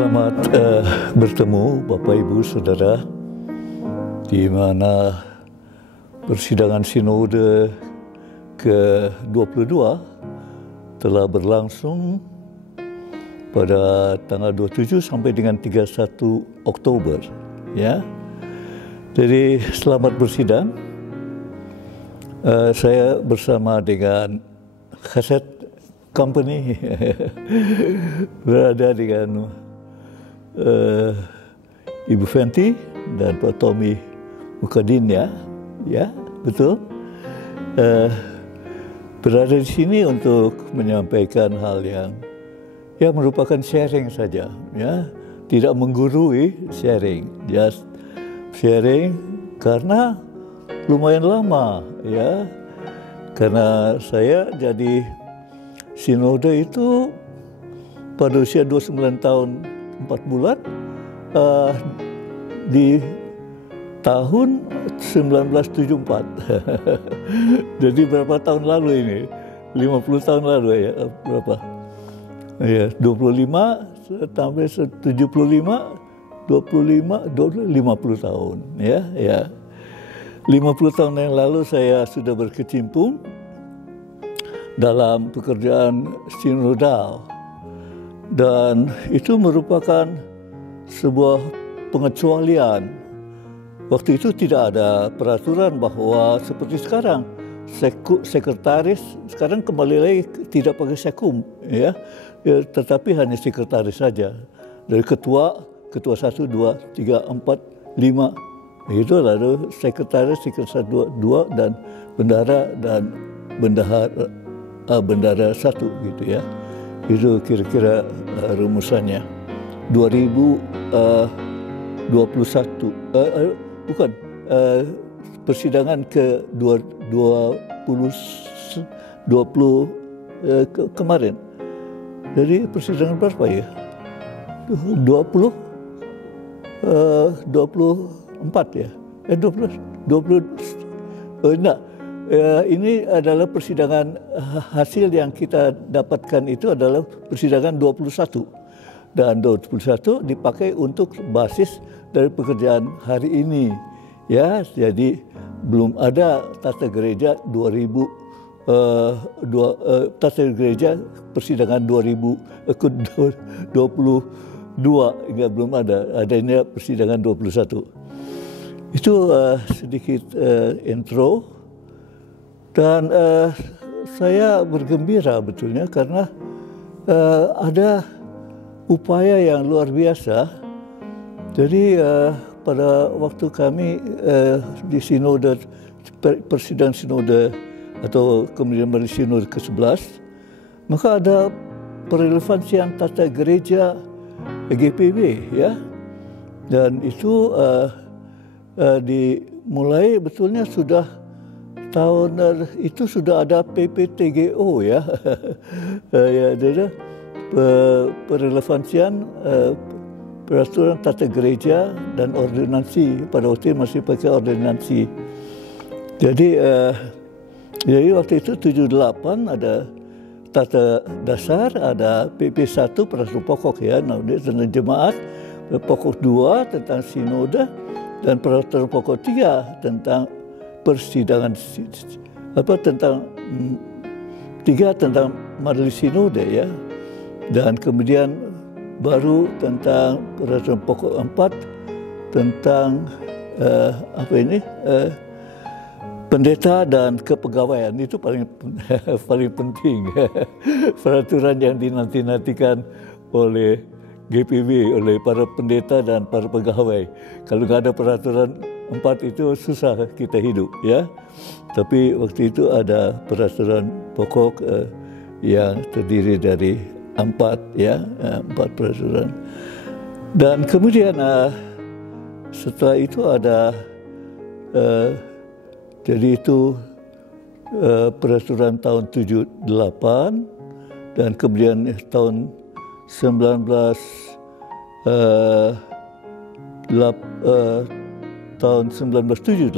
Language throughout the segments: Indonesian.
Selamat bertemu Bapak Ibu Saudara, di mana persidangan Sinode ke-22 telah berlangsung pada tanggal 27 sampai dengan 31 Oktober. Ya, jadi selamat bersidang. Saya bersama dengan Kaset Company berada dengan Ibu Fenty dan Pak Tommy Mukadin, ya betul. Berada di sini untuk menyampaikan hal yang merupakan sharing saja, ya, tidak menggurui, sharing, just sharing karena lumayan lama, ya, karena saya jadi sinode itu pada usia 29 tahun 4 bulan di tahun 1974. Jadi berapa tahun lalu ini? 50 tahun lalu ya, berapa? Ya, 25 sampai 75, 50 tahun, ya. 50 tahun yang lalu saya sudah berkecimpung dalam pekerjaan sinodal. Dan itu merupakan sebuah pengecualian. Waktu itu tidak ada peraturan bahwa seperti sekarang, sekretaris sekarang kembali lagi tidak pakai sekum, ya, tetapi hanya sekretaris saja. Dari ketua 1, 2, 3, 4, 5, itu lalu sekretaris 2 dan bendara bendara 1 gitu, ya. Itu kira-kira rumusannya. 2021 bukan persidangan ke 20 kemarin. Jadi persidangan berapa ya? 24 ya? 20 enggak. Ini adalah persidangan, hasil yang kita dapatkan itu adalah persidangan 21. Dan 21 dipakai untuk basis dari pekerjaan hari ini. Ya, jadi belum ada tata gereja tata gereja persidangan 2022 enggak, belum ada. Adanya persidangan 21. Itu sedikit intro. Dan saya bergembira betulnya karena ada upaya yang luar biasa. Jadi pada waktu kami di sinode, persidangan sinode atau kemudian dari sinode ke-11, maka ada perelevansian tata gereja GPB, ya. Dan itu dimulai betulnya sudah tahun itu sudah ada PPTGO, ya. Ya, ada perelevansian peraturan tata gereja dan ordinansi. Pada waktu itu masih pakai ordinansi. Jadi waktu itu 78 ada tata dasar, ada PP1 peraturan pokok, ya, tentang jemaat, pokok 2 tentang sinode, dan peraturan pokok 3 tentang persidangan tentang 3 tentang majelis sinode, ya. Dan kemudian baru tentang peraturan pokok 4 tentang pendeta dan kepegawaian. Itu paling penting. Peraturan yang dinanti-nantikan oleh GPB, oleh para pendeta dan para pegawai. Kalau nggak ada peraturan 4 itu susah kita hidup, ya. Tapi waktu itu ada peraturan pokok yang terdiri dari 4, ya, 4 peraturan. Dan kemudian setelah itu ada jadi itu peraturan tahun 78, dan kemudian tahun 1978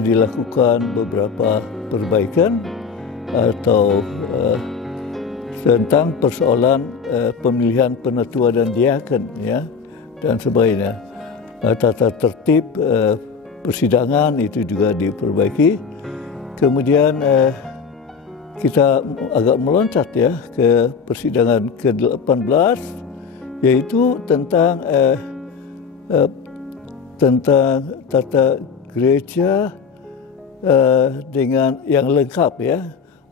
dilakukan beberapa perbaikan atau tentang persoalan pemilihan penatua dan diaken, ya, dan sebagainya. Tata tertib persidangan itu juga diperbaiki. Kemudian kita agak meloncat ya ke persidangan ke-18, yaitu tentang tata gereja dengan yang lengkap, ya.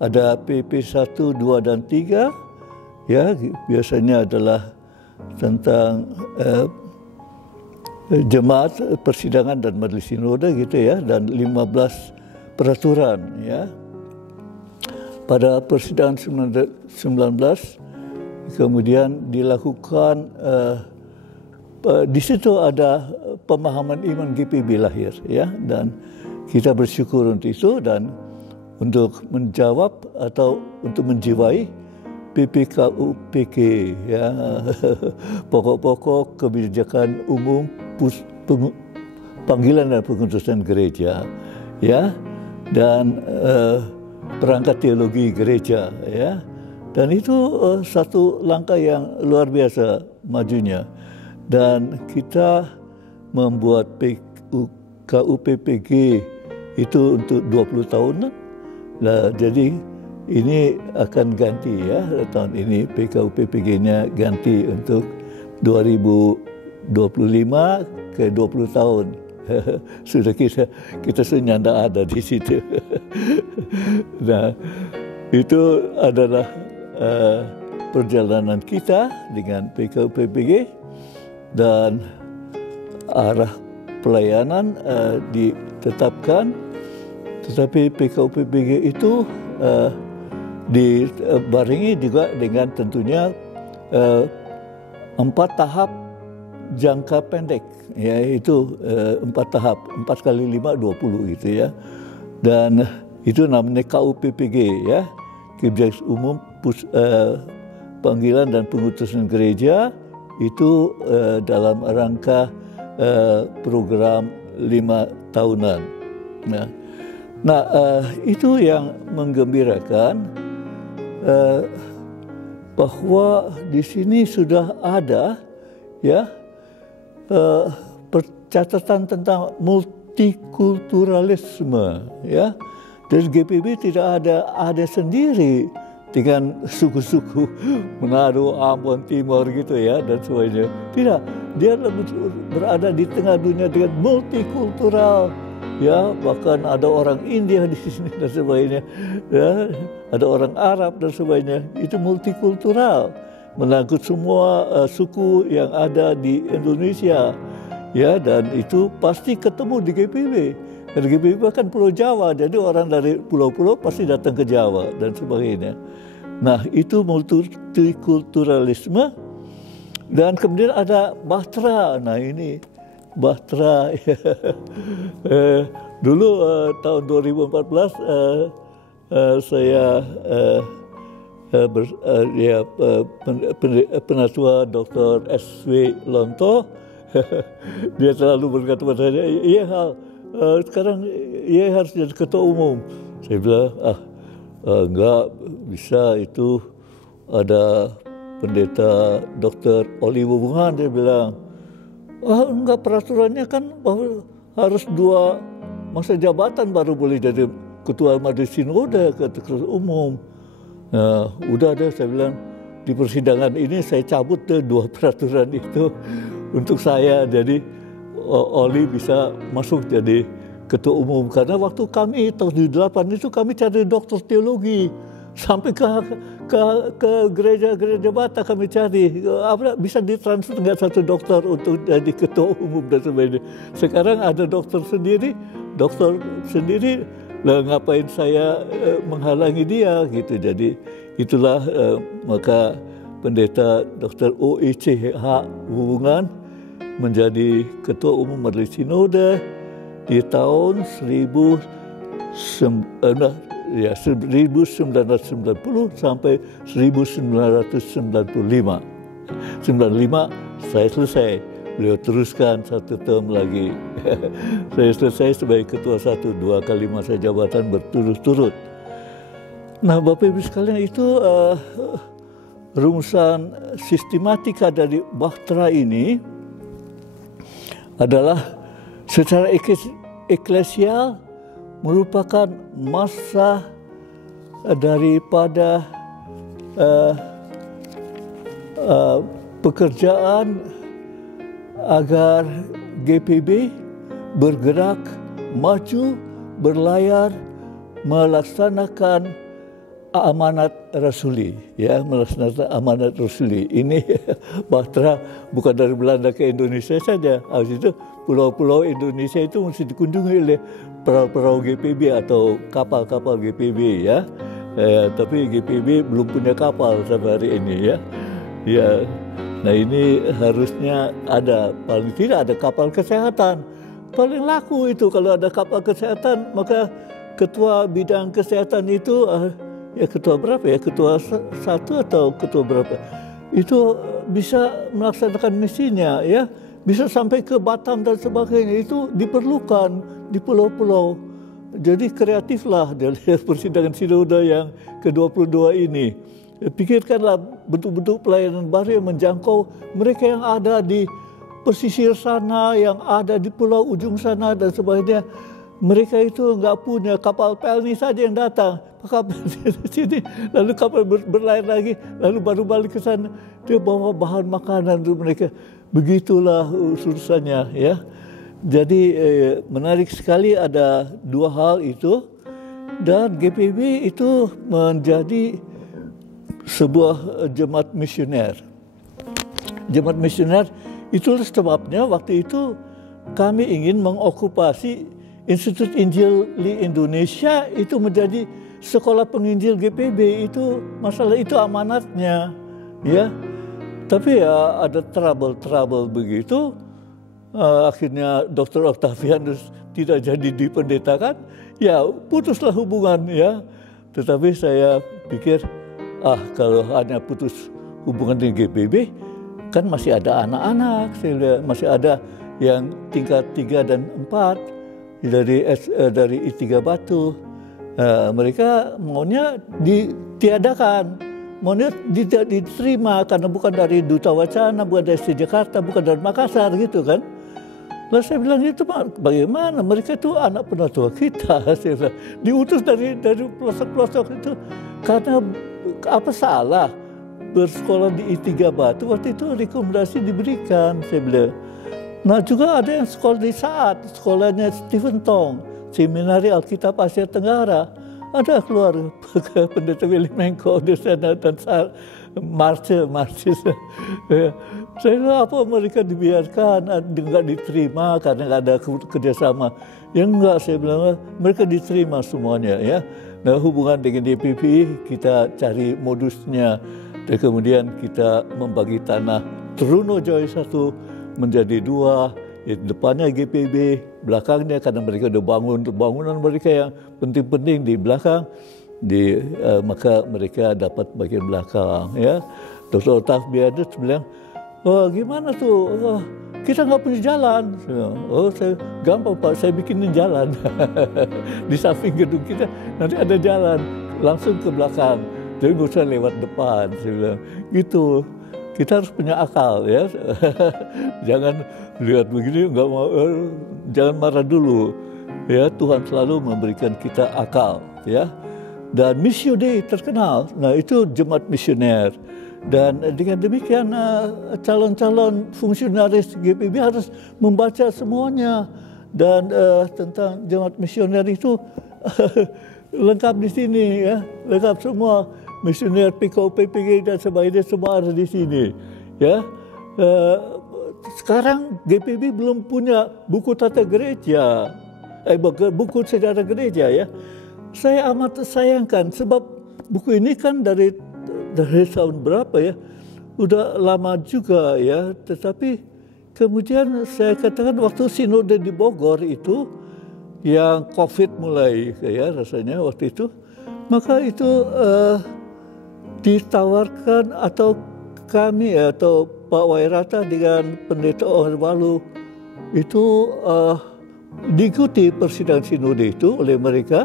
Ada PP 1, 2, dan 3, ya, biasanya adalah tentang jemaat, persidangan, dan majelis sinode gitu ya, dan 15 peraturan, ya. Pada persidangan 19 kemudian dilakukan di situ ada pemahaman iman GPB lahir, ya, dan kita bersyukur untuk itu, dan untuk menjawab atau untuk menjiwai PPKUPK, ya, pokok-pokok kebijakan umum panggilan dan pengutusan gereja, ya, dan perangkat teologi gereja, ya, dan itu satu langkah yang luar biasa majunya, dan kita membuat KUPPG itu untuk 20 tahunan. Nah, jadi ini akan ganti, ya, tahun ini PKUPPG-nya ganti untuk 2025 ke 20 tahun. Sudah kita senyanda ada di situ. Nah, itu adalah perjalanan kita dengan PKUPPG, dan arah pelayanan ditetapkan. Tetapi PKUPPG itu dibarengi juga dengan tentunya 4 tahap jangka pendek, yaitu 4 tahap, 4 kali 5, 20 gitu, ya. Dan itu namanya KUPPG, ya, kebijakan umum panggilan dan pengutusan gereja, itu dalam rangka program 5 tahunan. Nah, itu yang menggembirakan, bahwa di sini sudah ada, ya, catatan tentang multikulturalisme, ya. Dari GPB tidak ada sendiri dengan suku-suku Manado, Ambon, Timor gitu, ya, dan sebagainya. Tidak, dia berada di tengah dunia dengan multikultural. Ya, bahkan ada orang India di sini dan sebagainya, ya, ada orang Arab dan sebagainya. Itu multikultural, menangkut semua suku yang ada di Indonesia, ya, dan itu pasti ketemu di GPB. Dan GPB kan Pulau Jawa, jadi orang dari pulau-pulau pasti datang ke Jawa dan sebagainya. Nah, itu multikulturalisme. Dan kemudian ada Bahtera. Nah, ini Bahtera, ya. Dulu tahun 2014 saya penatua Dr. S.W. Lonto. Dia selalu berkata pada saya, iya Hal, sekarang iya harus jadi ketua umum. Saya bilang, enggak bisa, itu ada pendeta Dr. Oli Wubungan, dia bilang. Enggak, peraturannya kan harus 2 masa jabatan baru boleh jadi ketua majelis sinode, ketua umum. Nah, udah deh, saya bilang, di persidangan ini saya cabut deh 2 peraturan itu untuk saya. Jadi Oli bisa masuk jadi ketua umum. Karena waktu kami tahun 2008 itu kami cari dokter teologi. Sampai ke gereja-gereja Batak kami cari, bisa ditransfer nggak satu dokter untuk jadi ketua umum dan sebagainya. Sekarang ada dokter sendiri, lah ngapain saya menghalangi dia gitu. Jadi itulah maka pendeta Dr. O.E.C.H. Hubungan menjadi ketua umum Majelis Sinode di tahun 1990 sampai 1995. 95 saya selesai. Beliau teruskan 1 term lagi. Saya selesai sebagai ketua 2 kali masa jabatan berturut-turut. Nah, Bapak Ibu sekalian, itu rumusan sistematika dari Bahtera ini adalah secara eklesial merupakan masa daripada pekerjaan agar GPB bergerak maju, berlayar, melaksanakan amanat rasuli, ya, melaksanakan amanat rasuli. Ini Bahtera bukan dari Belanda ke Indonesia saja. Habis itu pulau-pulau Indonesia itu mesti dikunjungi oleh perahu-perahu GPB atau kapal-kapal GPB, ya. Tapi GPB belum punya kapal sampai hari ini, ya. Ya. Nah, ini harusnya ada, paling tidak ada kapal kesehatan. Paling laku itu kalau ada kapal kesehatan, maka ketua bidang kesehatan itu ya ketua berapa ya, ketua satu atau ketua berapa, itu bisa melaksanakan misinya, ya, bisa sampai ke Batam dan sebagainya. Itu diperlukan di pulau-pulau. Jadi kreatiflah dari persidangan sinode yang ke-22 ini. Pikirkanlah bentuk-bentuk pelayanan baru yang menjangkau mereka yang ada di pesisir sana, yang ada di pulau ujung sana dan sebagainya. Mereka itu nggak punya kapal pelni saja yang datang, kapal di sini, lalu kapal berlayar lagi, lalu baru balik ke sana. Dia bawa bahan makanan untuk mereka. Begitulah urusannya, ya. Jadi menarik sekali ada dua hal itu, dan GPB itu menjadi sebuah jemaat misioner. Jemaat misioner. Itulah sebabnya waktu itu kami ingin mengokupasi Institut Injil Indonesia itu menjadi sekolah penginjil GPB. Itu masalah, itu amanatnya, ya. Tapi ya ada trouble begitu. Akhirnya Dr. Octavianus tidak jadi dipendetakan. Ya putuslah hubungan, ya. Tetapi saya pikir kalau hanya putus hubungan dengan GPB, kan masih ada anak-anak, masih ada yang tingkat 3 dan 4 dari I3 Batu. Mereka maunya ditiadakan, maunya tidak diterima karena bukan dari Duta Wacana, bukan dari Jakarta, bukan dari Makassar, gitu kan. Lalu saya bilang, itu bagaimana? Mereka itu anak penatua kita, saya bilang. Diutus dari pelosok-pelosok itu. Karena apa salah bersekolah di I3 Batu? Waktu itu rekomendasi diberikan, saya bilang. Nah juga ada yang sekolah di Saat, sekolahnya Stephen Tong, Seminari Alkitab Asia Tenggara. Ada keluar pendeta Willy Mengko di sana dan Marcis. Saya bilang, apa mereka dibiarkan, nggak diterima karena nggak ada kerjasama? Ya enggak, saya bilang, mereka diterima semuanya, ya. Nah hubungan dengan DPP kita cari modusnya, dan kemudian kita membagi tanah Trunojoyo 1 menjadi 2, ya, depannya GPB, belakangnya karena mereka udah bangun bangunan mereka yang penting-penting di belakang, maka mereka dapat bagian belakang, ya. Dr. Octavianus bilang, gimana tuh? Kita nggak punya jalan. Saya gampang Pak, saya bikinin jalan di samping gedung kita, nanti ada jalan langsung ke belakang. Jadi nggak usah lewat depan. Saya bilang gitu. Kita harus punya akal, ya. Jangan lihat begini nggak mau, jangan marah dulu, ya. Tuhan selalu memberikan kita akal, ya. Dan Missio Dei terkenal. Nah itu jemaat misioner. Dan dengan demikian calon-calon fungsionaris GPB harus membaca semuanya. Dan tentang jemaat misioner itu lengkap di sini, ya. Lengkap semua. Misioner PKO, PPG dan sebagainya semua ada di sini, ya. Sekarang GPB belum punya buku tata gereja, buku sejarah gereja, ya. Saya amat sayangkan sebab buku ini kan dari tahun berapa, ya, udah lama juga, ya. Tetapi kemudian saya katakan waktu sinode di Bogor itu yang COVID mulai, ya, rasanya waktu itu, maka itu ditawarkan atau kami atau Pak Wairata dengan pendeta Walu itu diikuti persidangan sinode itu oleh mereka.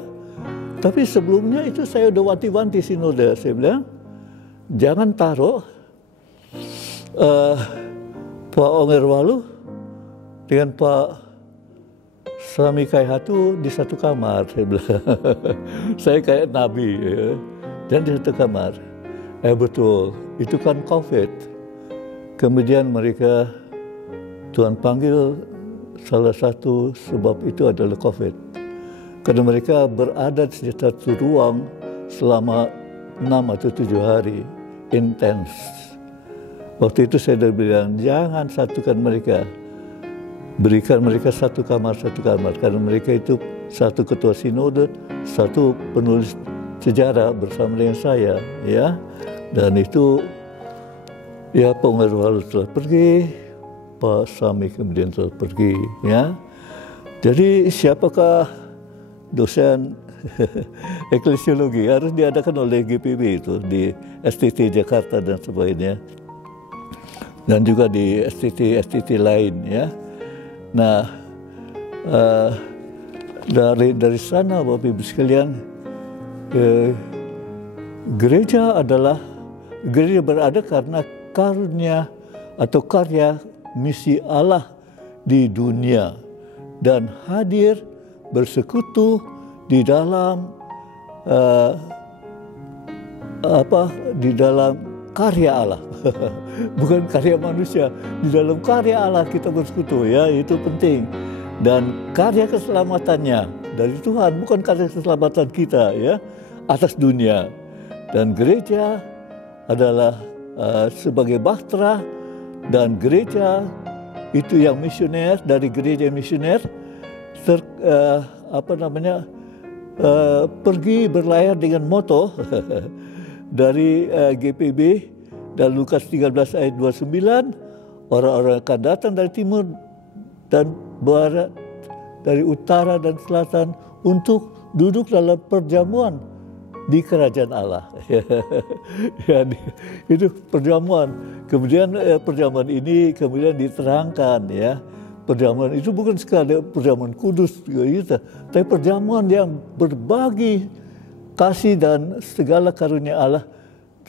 Tapi sebelumnya itu saya udah wanti-wanti sinode, saya bilang jangan taruh Pak Ongerwalu dengan Pak Sami Kaihatu di satu kamar. Saya bilang, saya kayak nabi ya. Dan di satu kamar. Betul, itu kan COVID. Kemudian mereka, Tuhan panggil salah satu sebab itu adalah COVID. Karena mereka berada di satu ruang selama 6 atau 7 hari, intens. Waktu itu saya sudah bilang, jangan satukan mereka. Berikan mereka satu kamar. Karena mereka itu satu ketua sinode, satu penulis sejarah bersama dengan saya. Ya. Dan itu, ya Pak Ongerwalu telah pergi, Pak Sami kemudian telah pergi. Ya. Jadi siapakah dosen eklesiologi harus diadakan oleh GPB itu di STT Jakarta dan sebagainya. Dan juga di STT lain ya. Nah dari sana Bapak Ibu sekalian, gereja berada karena karunia atau karya misi Allah di dunia dan hadir bersekutu di dalam di dalam karya Allah. Bukan karya manusia, di dalam karya Allah kita bersekutu ya, itu penting. Dan karya keselamatannya dari Tuhan, bukan karya keselamatan kita ya, atas dunia. Dan gereja adalah sebagai bahtera, dan gereja itu yang misioner, dari gereja misioner pergi berlayar dengan moto dari GPB dan Lukas 13 ayat 29, orang-orang akan datang dari timur dan barat, dari utara dan selatan untuk duduk dalam perjamuan di kerajaan Allah. Ya, itu perjamuan. Kemudian perjamuan ini kemudian diterangkan ya. Perjamuan itu bukan sekadar perjamuan kudus gitu, tapi perjamuan yang berbagi kasih dan segala karunia Allah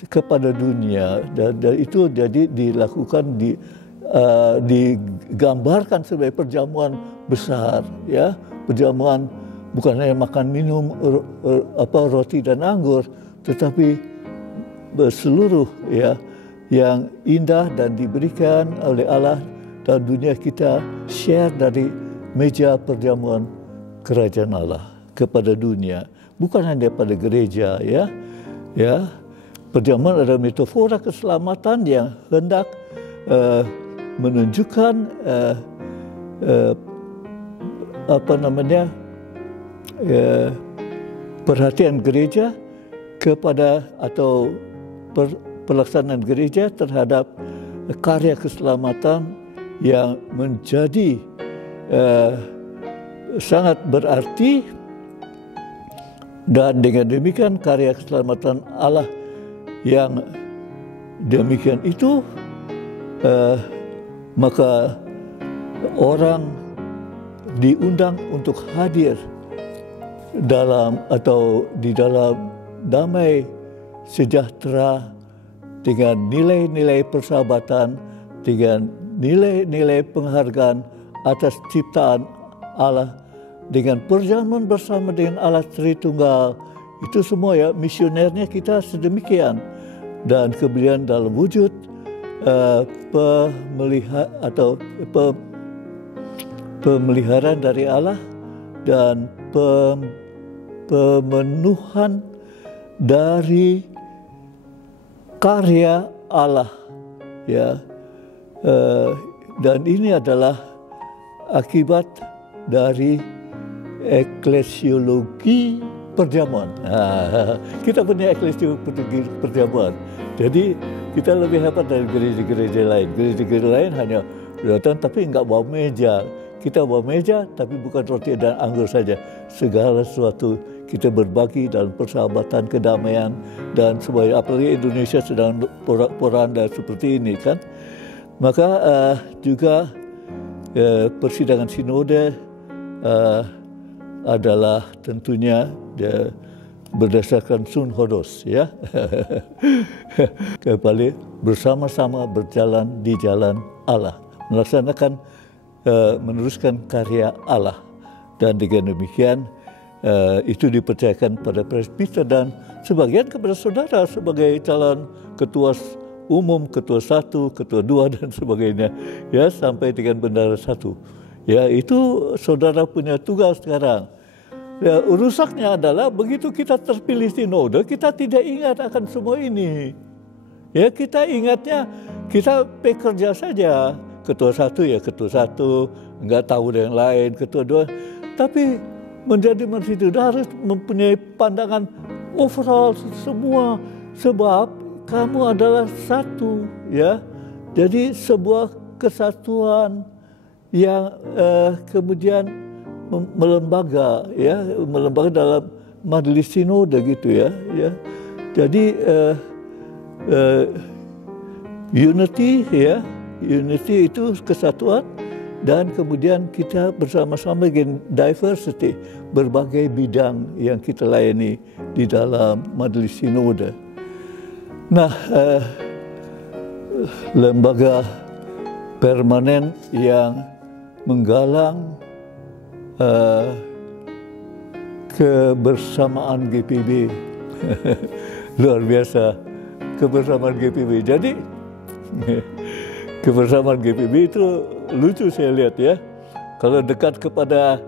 kepada dunia. Dan itu jadi dilakukan digambarkan sebagai perjamuan besar ya, perjamuan bukan hanya makan minum roti dan anggur, tetapi seluruh ya yang indah dan diberikan oleh Allah dan dunia kita share dari meja perjamuan kerajaan Allah kepada dunia, bukan hanya pada gereja ya. Perjamuan adalah metafora keselamatan yang hendak menunjukkan perhatian gereja kepada atau pelaksanaan gereja terhadap karya keselamatan yang menjadi sangat berarti, dan dengan demikian karya keselamatan Allah yang demikian itu, maka orang diundang untuk hadir dalam atau di dalam damai sejahtera dengan nilai-nilai persahabatan, dengan nilai-nilai penghargaan atas ciptaan Allah, dengan perjamuan bersama dengan Allah Tritunggal. Itu semua ya, misionernya kita sedemikian. Dan kemudian dalam wujud pemeliharaan dari Allah dan pemenuhan dari karya Allah ya. Dan ini adalah akibat dari eklesiologi perjamuan. Kita punya eklesiologi perjamuan. Jadi kita lebih hebat dari gereja-gereja lain. Gereja-gereja lain hanya datang tapi enggak bawa meja. Kita bawa meja tapi bukan roti dan anggur saja. Segala sesuatu kita berbagi dalam persahabatan, kedamaian dan sebagainya. Apalagi Indonesia sedang poranda seperti ini kan. Maka juga persidangan sinode adalah tentunya berdasarkan Sun Hodos, ya. Kembali bersama-sama berjalan di jalan Allah, melaksanakan meneruskan karya Allah, dan dengan demikian itu dipercayakan pada presbiter dan sebagian kepada saudara sebagai calon ketua umum, ketua 1, ketua 2 dan sebagainya, ya, sampai dengan bendara 1. Ya, itu saudara punya tugas sekarang. Ya, rusaknya adalah begitu kita terpilih sinode, kita tidak ingat akan semua ini. Ya, kita ingatnya kita bekerja saja. Ketua 1 ya ketua 1, enggak tahu yang lain, ketua 2. Tapi menjadi manusia itu harus mempunyai pandangan overall semua, sebab kamu adalah satu, ya. Jadi sebuah kesatuan yang kemudian melembaga, ya, melembaga dalam majelis sinode gitu, ya. Jadi unity, ya, unity itu kesatuan. Dan kemudian kita bersama-sama dengan diversity, berbagai bidang yang kita layani di dalam majelis sinode. Nah, lembaga permanen yang menggalang kebersamaan GPIB, luar biasa kebersamaan GPIB. Jadi kebersamaan GPIB itu lucu saya lihat, ya. Kalau dekat kepada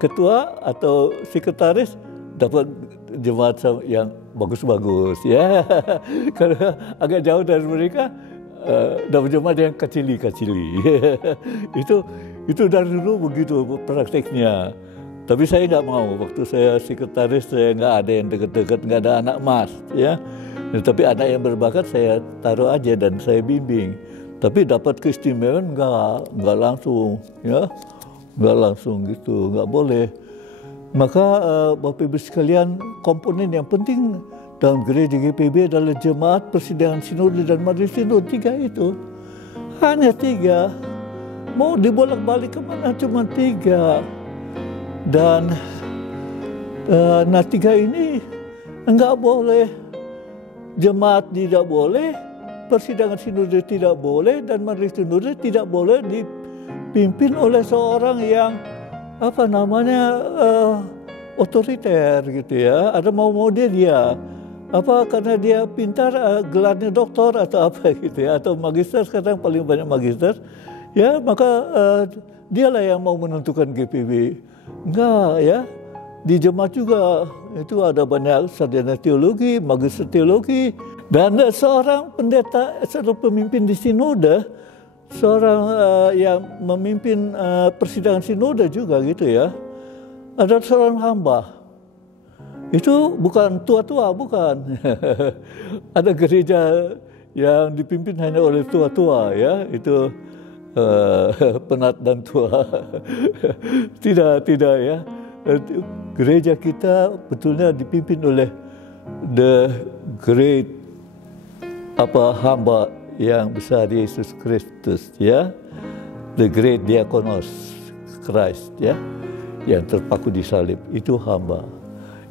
ketua atau sekretaris dapat jemaat yang bagus-bagus, ya. Kalau agak jauh dari mereka dapat jemaat yang kacili-kacili. Itu dari dulu begitu prakteknya. Tapi saya nggak mau, waktu saya sekretaris saya nggak ada yang dekat-dekat, nggak ada anak emas, ya. Tapi anak yang berbakat saya taruh aja dan saya bimbing. Tapi dapat keistimewaan nggak langsung, ya, nggak langsung gitu, nggak boleh. Maka Bapak Ibu sekalian, komponen yang penting dalam gereja GPIB adalah jemaat, persidangan sinode dan majelis sinode. 3 itu, hanya 3. Mau dibolak-balik kemana cuma 3. Dan 3 ini nggak boleh. Jemaat tidak boleh, persidangan sinode tidak boleh, dan majelis sinode tidak boleh dipimpin oleh seorang yang otoriter gitu, ya. Ada mau dia karena dia pintar, gelarnya doktor atau apa gitu, ya, atau magister, sekarang paling banyak magister, ya, maka dialah yang mau menentukan GPIB. Enggak, ya. Di jemaat juga itu ada banyak sarjana teologi, magister teologi, dan seorang pendeta, seorang pemimpin di sinode, seorang yang memimpin persidangan sinode juga gitu, ya. Ada seorang hamba. Itu bukan tua-tua, bukan. Ada gereja yang dipimpin hanya oleh tua-tua, ya. Itu penat dan tua. Tidak, ya. Gereja kita betulnya dipimpin oleh the great hamba yang besar, Yesus Kristus, ya, the great diakonos Christ, ya, yang terpaku di salib. Itu hamba,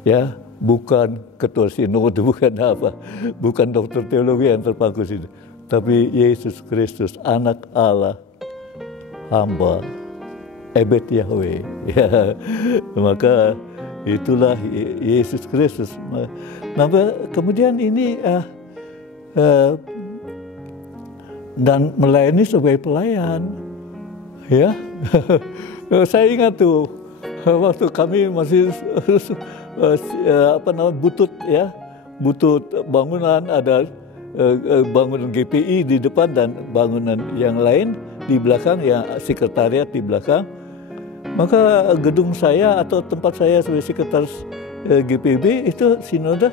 ya, bukan ketua sinode, bukan dokter teologi yang terpaku situ, tapi Yesus Kristus, anak Allah, hamba, Ebed Yahweh, ya. Maka itulah Yesus Kristus. Nah, kemudian ini dan melayani sebagai pelayan, ya. Saya ingat tuh waktu kami masih butut, ya, butut bangunan, ada bangunan GPI di depan dan bangunan yang lain di belakang, ya, sekretariat di belakang. Maka gedung saya atau tempat saya sebagai sekretaris GPIB itu sinode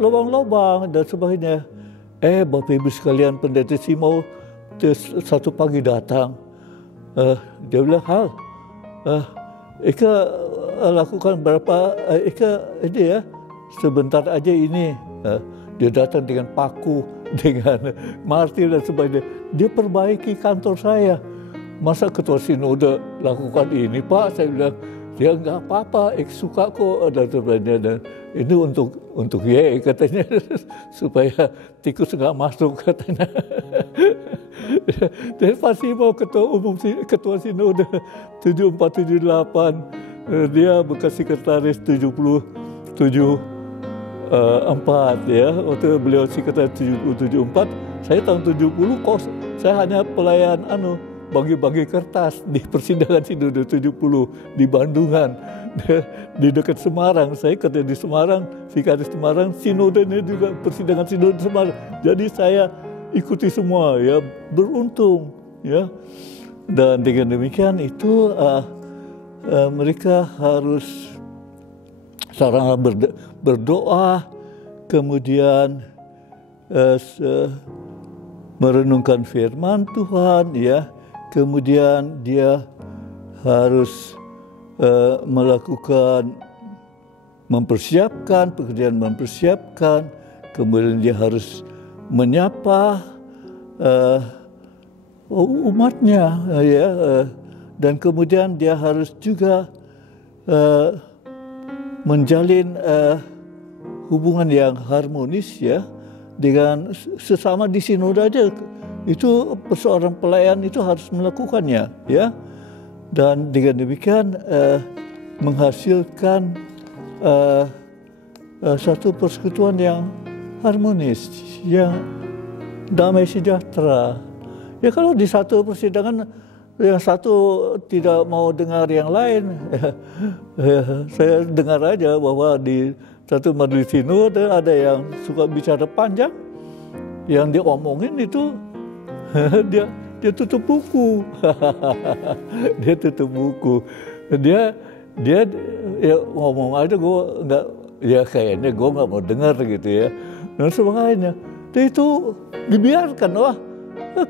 lubang-lubang dan sebagainya. Bapak Ibu sekalian, pendeta Simo satu pagi datang, dia bilang, Eka lakukan berapa, Eka ini, ya, sebentar aja ini. Dia datang dengan paku, dengan martil dan sebagainya. Dia perbaiki kantor saya. masa ketua sinode lakukan ini Pak? Saya bilang, ya nggak apa-apa, suka kok ada sebenarnya, dan ini untuk ye katanya supaya tikus nggak masuk katanya. Dan pasti mau ketua sinode 7478, dia bekas sekretaris 77 4 ya, waktu beliau sekretaris 74, saya tahun 70 kok saya hanya pelayan bagi-bagi kertas di persidangan sinode 70 di Bandungan, di dekat Semarang. Saya kerja di Semarang, vikaris Semarang, sinodenya juga persidangan sinode Semarang. Jadi saya ikuti semua ya, beruntung ya. Dan dengan demikian itu mereka harus seorang berdoa, kemudian merenungkan firman Tuhan ya, kemudian dia harus mempersiapkan pekerjaan, kemudian dia harus menyapa umatnya ya, dan kemudian dia harus juga menjalin hubungan yang harmonis ya dengan sesama di sinode aja. Itu seorang pelayan itu harus melakukannya ya, dan dengan demikian menghasilkan satu persekutuan yang harmonis, yang damai sejahtera. Ya kalau di satu persidangan yang satu tidak mau dengar yang lain, saya dengar aja bahwa di satu majelis sinode ada yang suka bicara panjang, yang diomongin itu dia tutup buku. Dia tutup buku. Dia ya ngomong aja, gue nggak, ya kayaknya gue nggak mau dengar gitu ya. Dan sebagainya. Itu dibiarkan, wah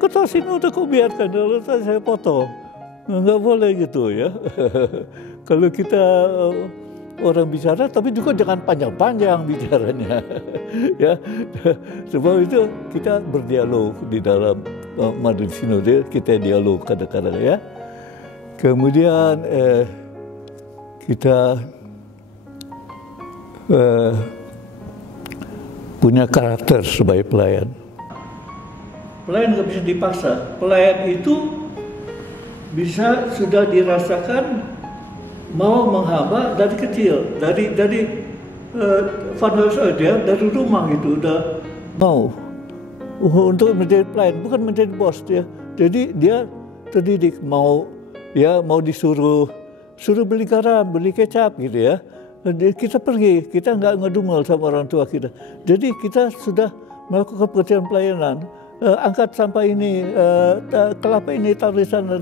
ketua sinode kok biarkan, lalu saya potong. Nggak boleh gitu ya. Kalau kita orang bicara, tapi juga jangan panjang-panjang bicaranya. Ya, sebab itu kita berdialog di dalam majelis sinode, kita dialog kadang-kadang ya. Kemudian kita punya karakter sebagai pelayan. Pelayan nggak bisa dipaksa. Pelayan itu bisa sudah dirasakan mau menghamba dari kecil, dari dari rumah gitu udah mau untuk menjadi pelayan, bukan menjadi bos dia. Jadi dia terdidik mau disuruh beli garam, beli kecap gitu ya. Kita pergi, kita nggak ngedumel sama orang tua kita. Jadi kita sudah melakukan pekerjaan pelayanan. Angkat sampah ini, kelapa ini taruh di sana.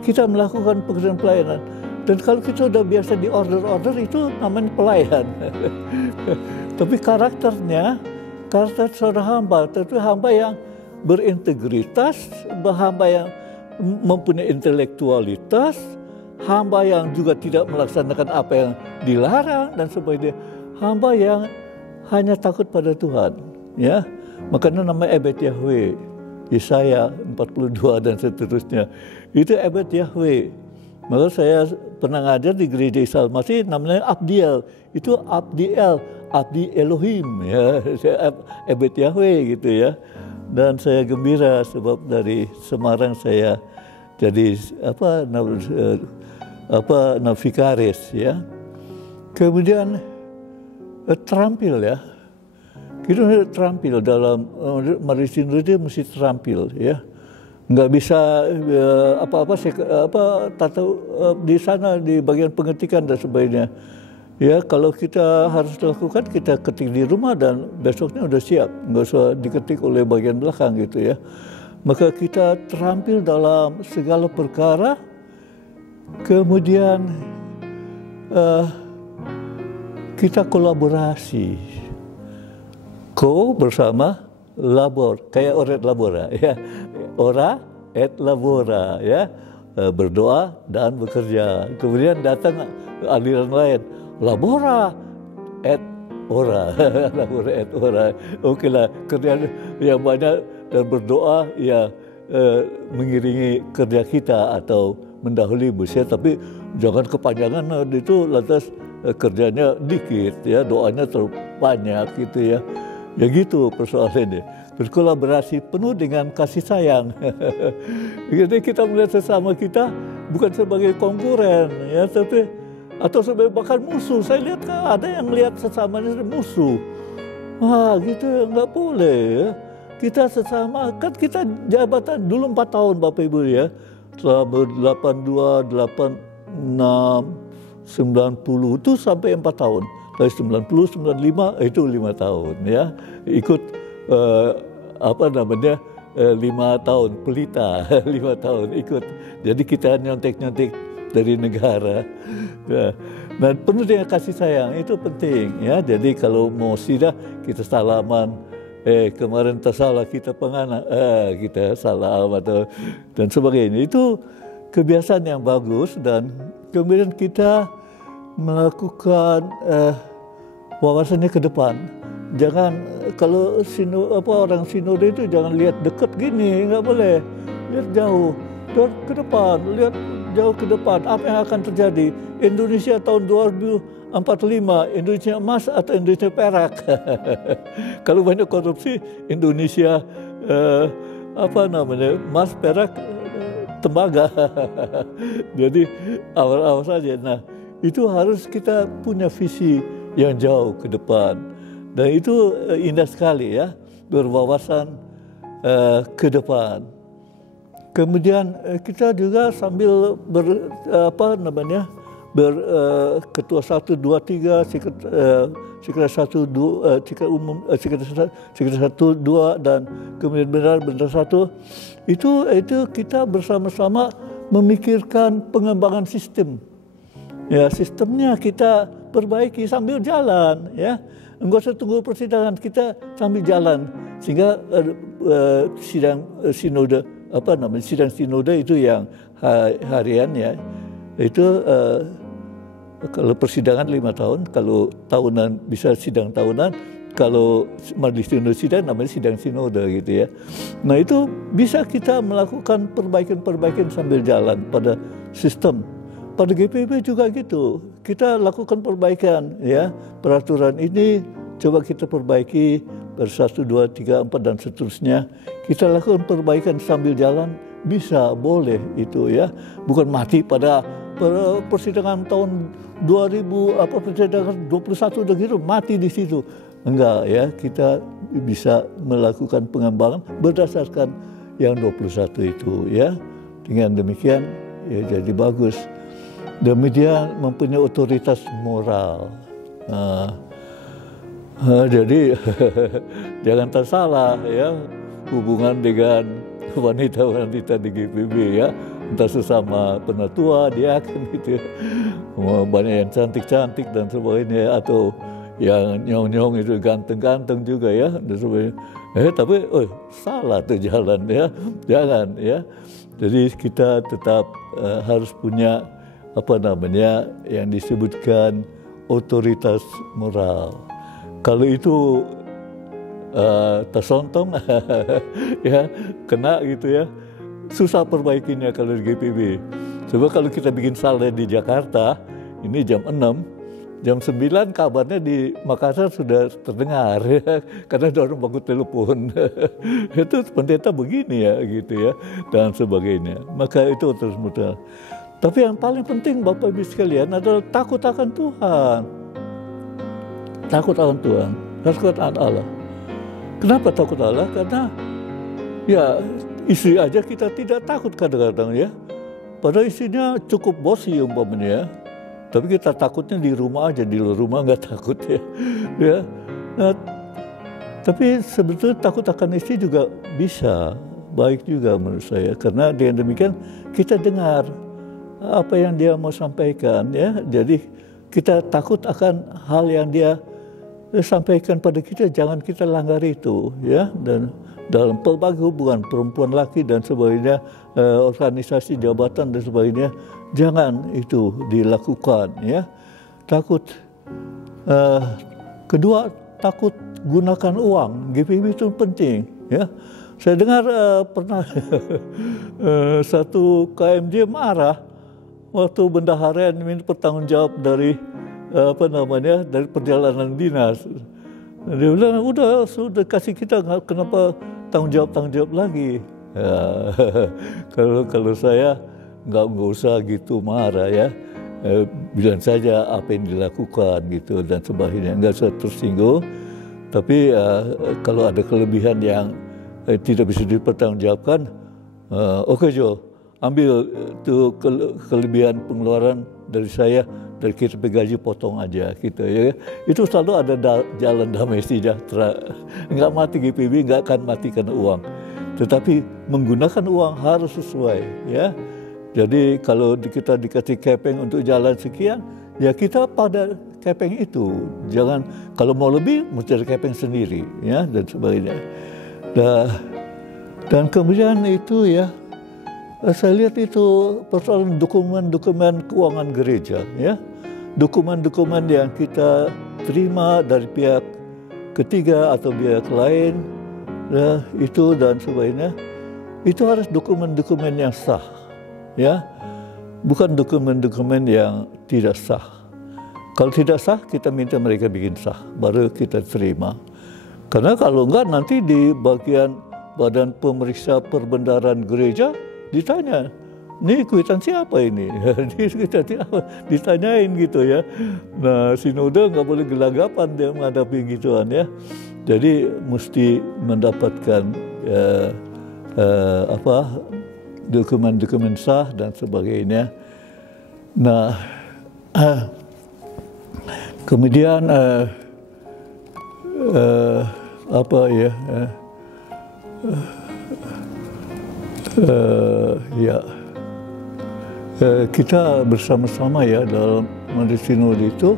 Kita melakukan pekerjaan pelayanan. Dan kalau kita udah biasa di order itu namanya pelayan. Tapi karakter seorang hamba, tapi hamba yang berintegritas, hamba yang mempunyai intelektualitas, hamba yang juga tidak melaksanakan apa yang dilarang dan sebagainya. Hamba yang hanya takut pada Tuhan, ya. Makanya namanya Ebed Yahweh, Yesaya 42 dan seterusnya. Itu Ebed Yahweh. Maka saya pernah ngajar di gereja Isa Al-Masih, namanya Abdiel. Itu Abdiel, Abdi Elohim, ya. Ebed Yahweh gitu ya. Dan saya gembira sebab dari Semarang saya jadi vikaris ya. Kemudian terampil ya. Kita terampil dalam majelis sinode, mesti terampil ya. Nggak bisa di sana di bagian pengetikan dan sebagainya. Ya kalau kita harus lakukan, kita ketik di rumah dan besoknya udah siap, nggak usah diketik oleh bagian belakang gitu ya. Maka kita terampil dalam segala perkara, kemudian kita kolaborasi. Bersama labor, kayak ora et labora ya. Ora et labora ya. Berdoa dan bekerja. Kemudian datang aliran lain, labora et ora. Labora et ora. Oke lah, kerjaan yang banyak dan berdoa ya, mengiringi kerja kita atau mendahului bus ya, tapi jangan kepanjangan itu lantas kerjanya dikit ya, doanya terlalu banyak gitu ya. Ya gitu persoalannya. Berkolaborasi penuh dengan kasih sayang. Jadi kita melihat sesama kita bukan sebagai konkuren ya, tapi atau sebagai bahkan musuh. Saya lihat ada yang lihat sesamanya musuh. Wah gitu ya, nggak boleh ya. Kita sesama, kan kita jabatan dulu 4 tahun Bapak Ibu ya. Selama 82, 86, 90 itu sampai 4 tahun. Dari 90, 95 itu 5 tahun ya. Ikut 5 tahun pelita, 5 tahun ikut. Jadi kita nyontek-nyontek dari negara. Ya. Dan penuh dengan kasih sayang itu penting ya. Jadi kalau mau sidang kita salaman. Kemarin tersalah kita pengana, kita salah atau dan sebagainya. Itu kebiasaan yang bagus dan kemudian kita melakukan wawasannya ke depan. Jangan kalau orang sinode itu jangan lihat dekat gini, nggak boleh. Lihat jauh, ke depan, lihat jauh ke depan. Apa yang akan terjadi? Indonesia tahun 2045, Indonesia emas atau Indonesia perak? Kalau banyak korupsi, Indonesia emas, perak, tembaga. Jadi awal-awal saja. Nah, itu harus kita punya visi yang jauh ke depan. Dan itu indah sekali ya, berwawasan ke depan. Kemudian kita juga sambil ketua 1, 2, 3, sekretaris 1, 2, sekretaris 1, 2 dan kemudian benar 1 itu kita bersama-sama memikirkan pengembangan sistem. Ya, sistemnya kita perbaiki sambil jalan ya. Enggak usah tunggu persidangan, kita sambil jalan sehingga sidang sinode sidang sinode itu yang harian ya. Itu kalau persidangan 5 tahun, kalau tahunan bisa sidang tahunan, kalau majelis sinode sidang namanya sidang sinode gitu ya. Nah itu bisa kita melakukan perbaikan-perbaikan sambil jalan pada sistem. Pada GPIB juga gitu, kita lakukan perbaikan ya, peraturan ini coba kita perbaiki ber 1, 2, 3, 4 dan seterusnya. Kita lakukan perbaikan sambil jalan, bisa, boleh itu ya. Bukan mati pada persidangan tahun 2021 begitu mati di situ. Enggak ya, kita bisa melakukan pengembangan berdasarkan yang 21 itu ya. Dengan demikian ya jadi bagus. Demikian mempunyai otoritas moral. Jadi jangan tersalah ya hubungan dengan wanita-wanita di GPIB ya, entah sesama penatua, diaken gitu ya. Banyak yang cantik-cantik dan sebagainya, atau yang nyong-nyong itu ganteng-ganteng juga ya dan sebagainya. Tapi salah tuh jalan ya, jangan ya. Jadi kita tetap harus punya yang disebutkan otoritas moral. Kalau itu tersontong ya kena gitu ya, susah perbaikinya kalau di GPIB. Coba kalau kita bikin salah di Jakarta, ini jam 6, jam 9 kabarnya di Makassar sudah terdengar ya, karena ada orang bangun telepon. Itu pendeta begini ya gitu ya dan sebagainya. Maka itu terus mudah. Tapi yang paling penting Bapak Ibu sekalian adalah takut akan Tuhan. Takut akan Tuhan, takut akan Allah. Kenapa takut Allah? Karena ya istri aja kita tidak takut kadang-kadang ya. Padahal istrinya cukup bosi umpamanya ya. Tapi kita takutnya di rumah aja, di luar rumah nggak takut ya. Ya. Nah, tapi sebetulnya takut akan istri juga bisa, baik juga menurut saya. Karena dengan demikian kita dengar apa yang dia mau sampaikan ya. Jadi kita takut akan hal yang dia sampaikan pada kita, jangan kita langgar itu ya. Dan dalam pelbagai hubungan perempuan laki dan sebagainya, organisasi jabatan dan sebagainya, jangan itu dilakukan ya. Takut. Kedua, takut gunakan uang. GPIB itu penting ya. Saya dengar pernah satu KMJ marah waktu bendahara yang minta pertanggungjawab dari dari perjalanan dinas. Dia bilang, udah sudah kasih kita, kenapa tanggung jawab lagi. Ya, kalau saya nggak usah gitu marah ya, bilang saja apa yang dilakukan gitu dan sebagainya, nggak usah tersinggung. Tapi kalau ada kelebihan yang tidak bisa dipertanggungjawabkan, oke Jo, ambil tuh kelebihan pengeluaran dari saya, dari kita gaji potong aja gitu ya. Itu selalu ada jalan damai sejahtera. Nggak mati GPB, nggak akan mati karena uang. Tetapi menggunakan uang harus sesuai ya. Jadi kalau kita dikasih kepeng untuk jalan sekian, ya kita pada kepeng itu. Jangan, kalau mau lebih mesti ada kepeng sendiri ya, dan sebagainya. Dan kemudian itu ya, saya lihat itu persoalan dokumen keuangan gereja ya. Dokumen yang kita terima dari pihak ketiga atau pihak lain ya, itu dan sebagainya, itu harus dokumen yang sah ya, bukan dokumen yang tidak sah. Kalau tidak sah, kita minta mereka bikin sah, baru kita terima. Karena kalau enggak, nanti di bagian badan pemeriksa perbendaharaan gereja ditanya, ini kwitansi apa ini? Ditanyain gitu ya. Nah, sinode nggak boleh gelagapan dia menghadapi gituan ya. Jadi mesti mendapatkan dokumen sah dan sebagainya. Nah, kemudian kita bersama-sama ya dalam Majelis Sinode itu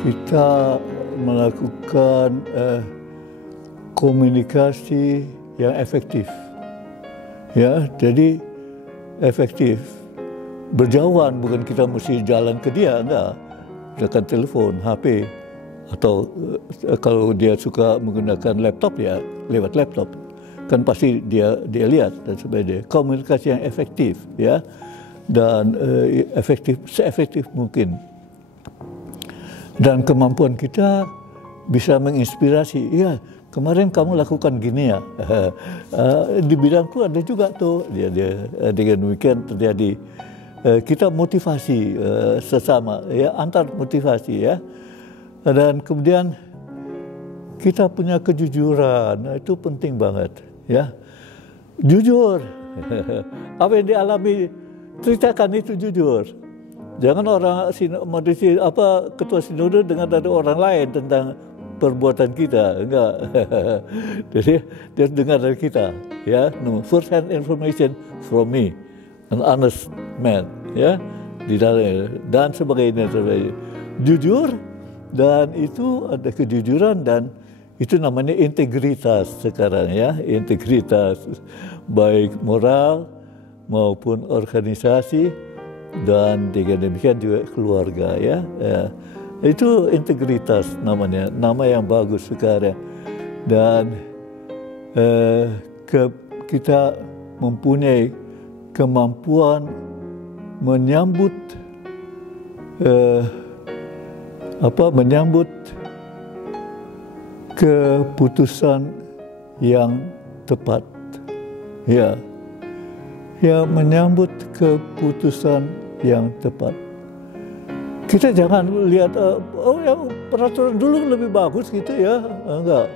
kita melakukan komunikasi yang efektif ya, jadi efektif berjauhan, bukan kita mesti jalan ke dia, enggak, dengan telepon, HP, atau kalau dia suka menggunakan laptop ya lewat laptop, kan pasti dia lihat dan sebagainya. Komunikasi yang efektif ya, dan seefektif mungkin, dan kemampuan kita bisa menginspirasi. Ya, kemarin kamu lakukan gini ya, di bidangku ada juga tuh. Dia dengan demikian terjadi kita motivasi sesama ya, antar motivasi ya, dan kemudian kita punya kejujuran. Nah, itu penting banget ya, jujur. Apa yang dialami ceritakan itu jujur. Jangan orang ketua sinode dengan ada orang lain tentang perbuatan kita, enggak. Jadi dia dengar dari kita ya, no, first hand information from me, an honest man ya, di dalam dan sebagainya. Jujur, dan itu ada kejujuran, dan itu namanya integritas sekarang ya, integritas baik moral maupun organisasi, dan dengan demikian juga keluarga ya. Itu integritas namanya, nama yang bagus sekarang. Dan kita mempunyai kemampuan menyambut keputusan yang tepat ya. Ya, menyambut keputusan yang tepat. Kita jangan lihat yang peraturan dulu lebih bagus gitu ya, enggak.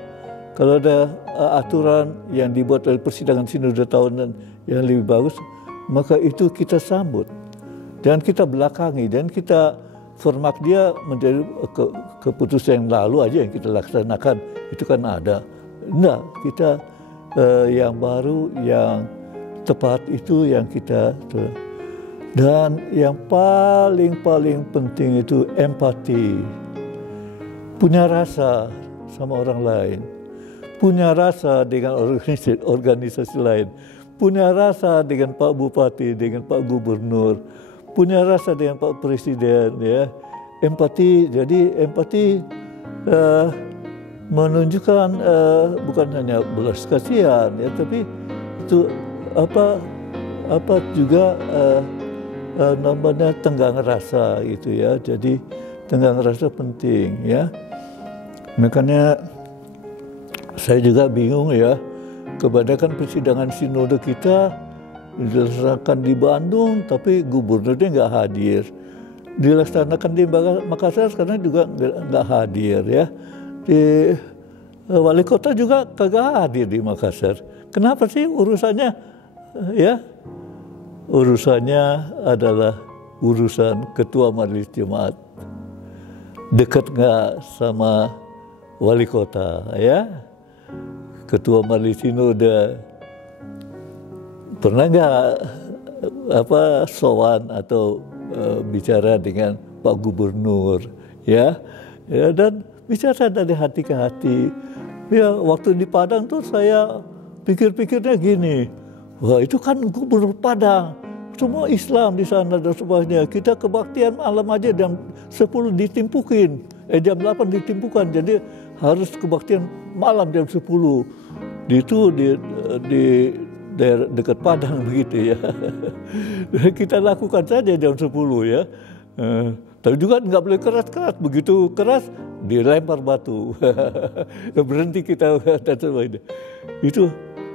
Kalau ada aturan yang dibuat oleh persidangan sinode tahunan yang lebih bagus, maka itu kita sambut dan kita belakangi, dan kita format dia menjadi keputusan yang lalu aja yang kita laksanakan. Itu kan ada. Enggak, kita yang baru, yang tepat itu yang kita. Dan yang paling penting itu empati. Punya rasa sama orang lain. Punya rasa dengan organisasi lain. Punya rasa dengan Pak Bupati, dengan Pak Gubernur. Punya rasa dengan Pak Presiden ya. Empati, jadi empati menunjukkan bukan hanya belas kasihan ya, tapi itu juga namanya tenggang rasa gitu ya. Jadi tenggang rasa penting ya. Makanya saya juga bingung ya, kebanyakan persidangan sinode kita dilaksanakan di Bandung, tapi gubernurnya nggak hadir. Dilaksanakan di Makassar karena juga nggak hadir ya. Di wali kota juga kagak hadir di Makassar. Kenapa sih urusannya? Ya, urusannya adalah urusan ketua majelis jemaat. Dekat nggak sama wali kota ya? Ketua majelis sinode pernah nggak sowan atau bicara dengan Pak Gubernur ya, dan bicara dari hati ke hati. Ya, waktu di Padang tuh saya pikir-pikirnya gini, wah itu kan Gubernur Padang, semua Islam di sana dan sebagainya. Kita kebaktian malam aja jam 10 ditimpukin, jam 8 ditimpukan, jadi harus kebaktian malam jam 10. Itu di daerah dekat Padang begitu ya. Kita lakukan saja jam 10 ya. Tapi juga nggak boleh keras-keras. Begitu keras dilempar batu. Berhenti kita dan sebagainya. Itu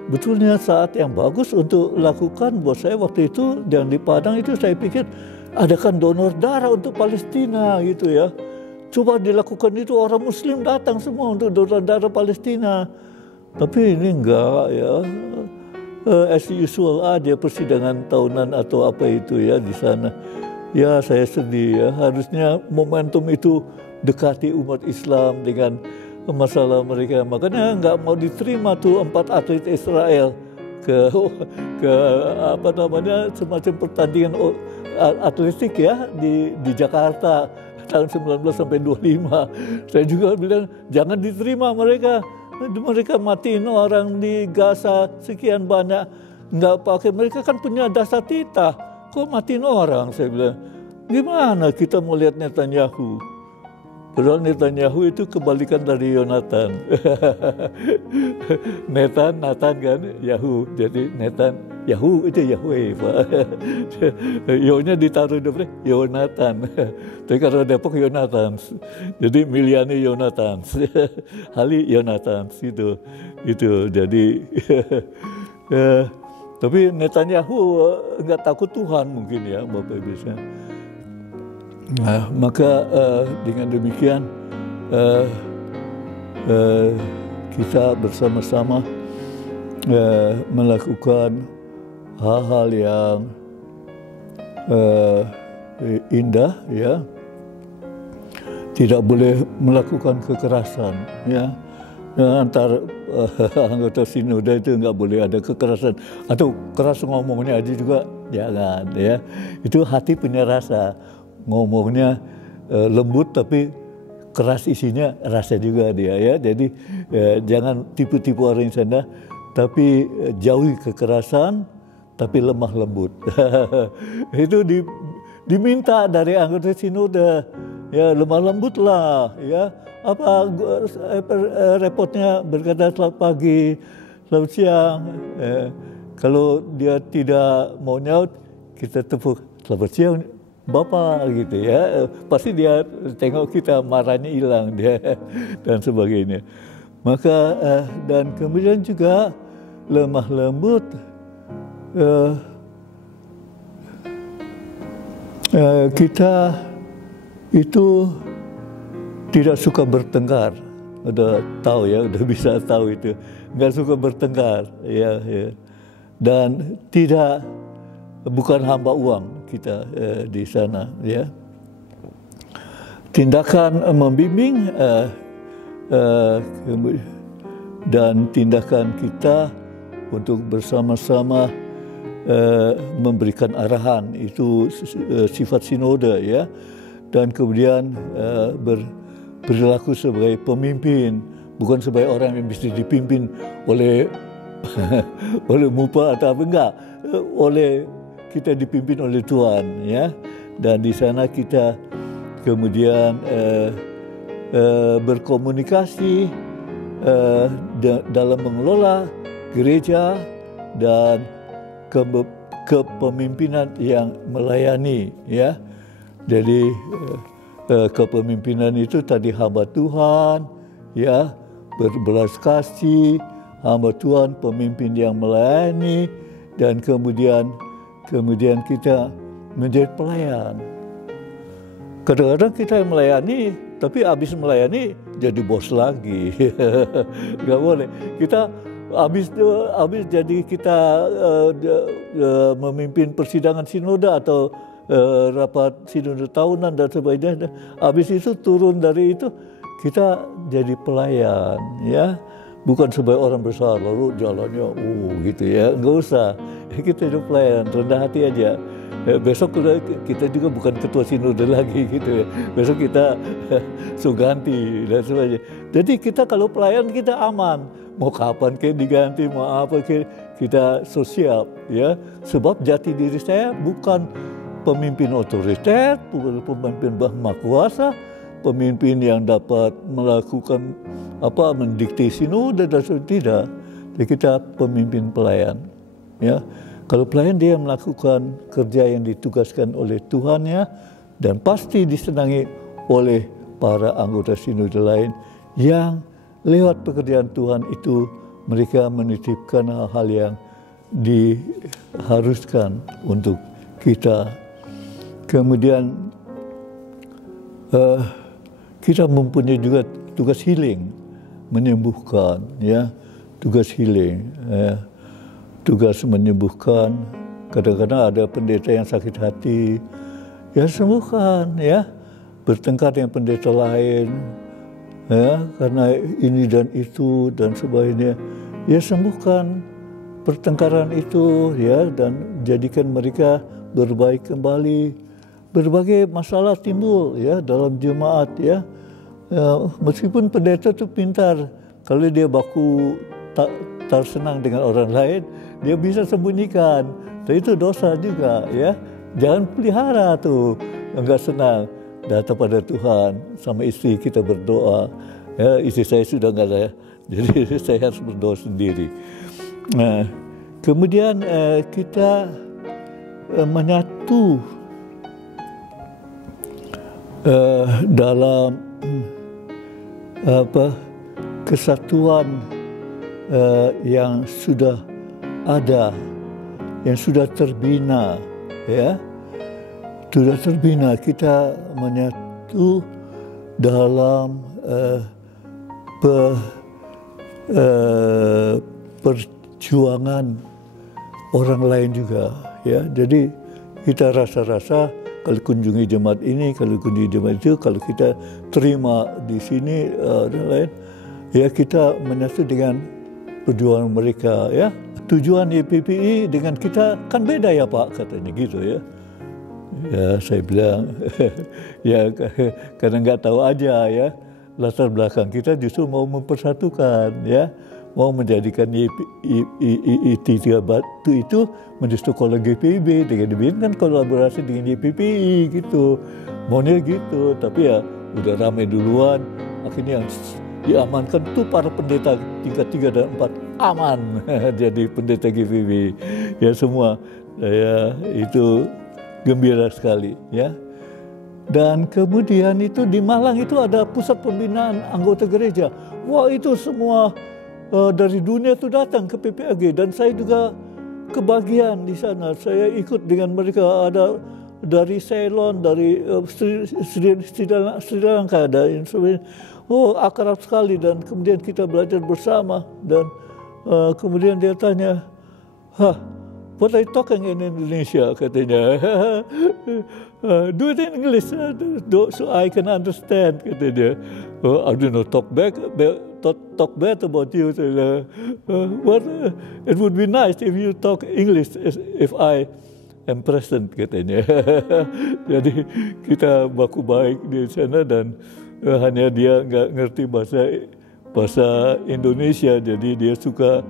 betulnya saat yang bagus untuk lakukan. Buat saya waktu itu yang di Padang itu saya pikir adakan donor darah untuk Palestina gitu ya. Coba dilakukan itu, orang Muslim datang semua untuk donor darah Palestina. Tapi ini enggak ya. As usual aja persidangan tahunan atau apa itu ya di sana. Ya saya sedih ya, harusnya momentum itu dekati umat Islam dengan masalah mereka. Makanya nggak mau diterima tuh 4 atlet Israel ke semacam pertandingan atletik ya di Jakarta tahun 19 sampai 25. Saya juga bilang jangan diterima mereka. Mereka matiin orang di Gaza sekian banyak, nggak pakai, mereka kan punya dasar titah, kok matiin orang? Saya bilang, gimana kita mau lihat Netanyahu? Padahal Netanyahu itu kebalikan dari Yonatan. Nathan kan, Yahu, jadi Yahu itu Yahweh, Pak. Yo-nya ditaruh depan Yonatan. Tapi kalau Depok Yonatan. Jadi Miliani Yonatan. Hali Yonatan itu. Jadi tapi Netanyahu enggak takut Tuhan mungkin ya, Bapak Ibu. Nah, maka dengan demikian kita bersama-sama melakukan hal-hal yang indah ya. Tidak boleh melakukan kekerasan ya. Antar anggota sinode itu nggak boleh ada kekerasan, atau keras ngomongnya aja juga jangan ya. Itu hati punya rasa, ngomongnya lembut tapi keras isinya rasa juga dia ya. Jadi jangan tipu-tipu orang sana, tapi jauhi kekerasan tapi lemah lembut. Itu diminta dari anggota sinode ya, lemah lembut lah ya. Apa repotnya berkata selamat pagi, selamat siang. Kalau dia tidak mau nyaut, kita tepuk selamat siang Bapak gitu ya. Pasti dia tengok kita, marahnya hilang dia dan sebagainya. Maka dan kemudian juga lemah lembut, kita itu tidak suka bertengkar. Udah tahu ya, udah bisa tahu itu. Nggak suka bertengkar ya. Dan bukan hamba uang kita di sana ya. Tindakan membimbing dan tindakan kita untuk bersama-sama memberikan arahan, itu sifat sinode ya. Dan kemudian berlaku sebagai pemimpin, bukan sebagai orang yang bisa dipimpin oleh oleh mupa atau apa, enggak, oleh kita dipimpin oleh Tuhan ya. Dan di sana kita kemudian berkomunikasi dalam mengelola gereja dan kepemimpinan yang melayani, ya. Jadi kepemimpinan itu tadi hamba Tuhan, ya, berbelas kasih, hamba Tuhan, pemimpin yang melayani, dan kemudian kita menjadi pelayan. Kadang-kadang kita melayani, tapi habis melayani jadi bos lagi. Nggak boleh. Kita habis jadi kita memimpin persidangan sinoda atau rapat sinode tahunan dan sebagainya. Habis itu turun dari itu kita jadi pelayan, ya. Bukan sebagai orang besar lalu jalannya gitu ya. Nggak usah. Kita jadi pelayan, rendah hati aja. Besok kita juga bukan ketua sinode lagi gitu ya. Besok kita suganti dan sebagainya. Jadi kita kalau pelayan kita aman. Mau kapan kayak diganti, mau apa kayak kita sosial, ya. Sebab jati diri saya bukan pemimpin otoriter, bukan pemimpin mahkuasa, pemimpin yang dapat melakukan mendikte sinode dan sebagainya. Tidak. Jadi kita pemimpin pelayan, ya. Kalau pelayan dia melakukan kerja yang ditugaskan oleh Tuhannya dan pasti disenangi oleh para anggota sinode lain yang lewat pekerjaan Tuhan itu mereka menitipkan hal-hal yang diharuskan untuk kita. Kemudian kita mempunyai juga tugas healing, menyembuhkan, ya, tugas healing. Tugas menyembuhkan. Kadang-kadang ada pendeta yang sakit hati, ya sembuhkan, ya. Bertengkar dengan pendeta lain, ya, karena ini dan itu dan sebagainya, ya sembuhkan pertengkaran itu, ya, dan jadikan mereka berbaik kembali. Berbagai masalah timbul, ya, dalam jemaat, ya. Meskipun pendeta itu pintar, kalau dia baku tak senang dengan orang lain, dia bisa sembunyikan. Dan itu dosa juga, ya. Jangan pelihara tuh enggak senang. Datang pada Tuhan sama istri kita berdoa. Ya, istri saya sudah enggak ada, jadi saya harus berdoa sendiri. Nah, kemudian kita menyatu dalam kesatuan yang sudah ada, yang sudah terbina, ya, sudah terbina. Kita menyatu dalam perjuangan orang lain juga, ya. Jadi kita rasa-rasa kalau kunjungi jemaat ini, kalau kunjungi jemaat itu, kalau kita terima di sini dan lain, ya kita menyatu dengan perjuangan mereka, ya. Tujuan YPPI dengan kita kan beda ya Pak, katanya gitu, ya. Ya saya bilang, ya karena nggak tahu aja, ya. Latar belakang kita justru mau mempersatukan, ya. Mau menjadikan YPI Batu itu menjadi sekolah GPIB, dengan demikian kan kolaborasi dengan YPPI gitu. Maunya gitu, tapi ya udah ramai duluan, akhirnya yang diamankan tuh para pendeta tingkat 3 dan 4 aman jadi pendeta GPIB, ya semua, ya itu gembira sekali, ya. Dan kemudian itu di Malang itu ada pusat pembinaan anggota gereja. Wah, itu semua dari dunia itu datang ke PPAG dan saya juga kebagian di sana. Saya ikut dengan mereka, ada dari Ceylon, dari Sri Lanka, ada sebagainya. Oh, akrab sekali, dan kemudian kita belajar bersama, dan kemudian dia tanya, what are you talking in Indonesia, katanya. Do it in English so I can understand, katanya. I don't know, talk bad about you. It would be nice if you talk English if I am present, katanya. Jadi kita baku baik di sana, dan hanya dia nggak ngerti bahasa Indonesia, jadi dia suka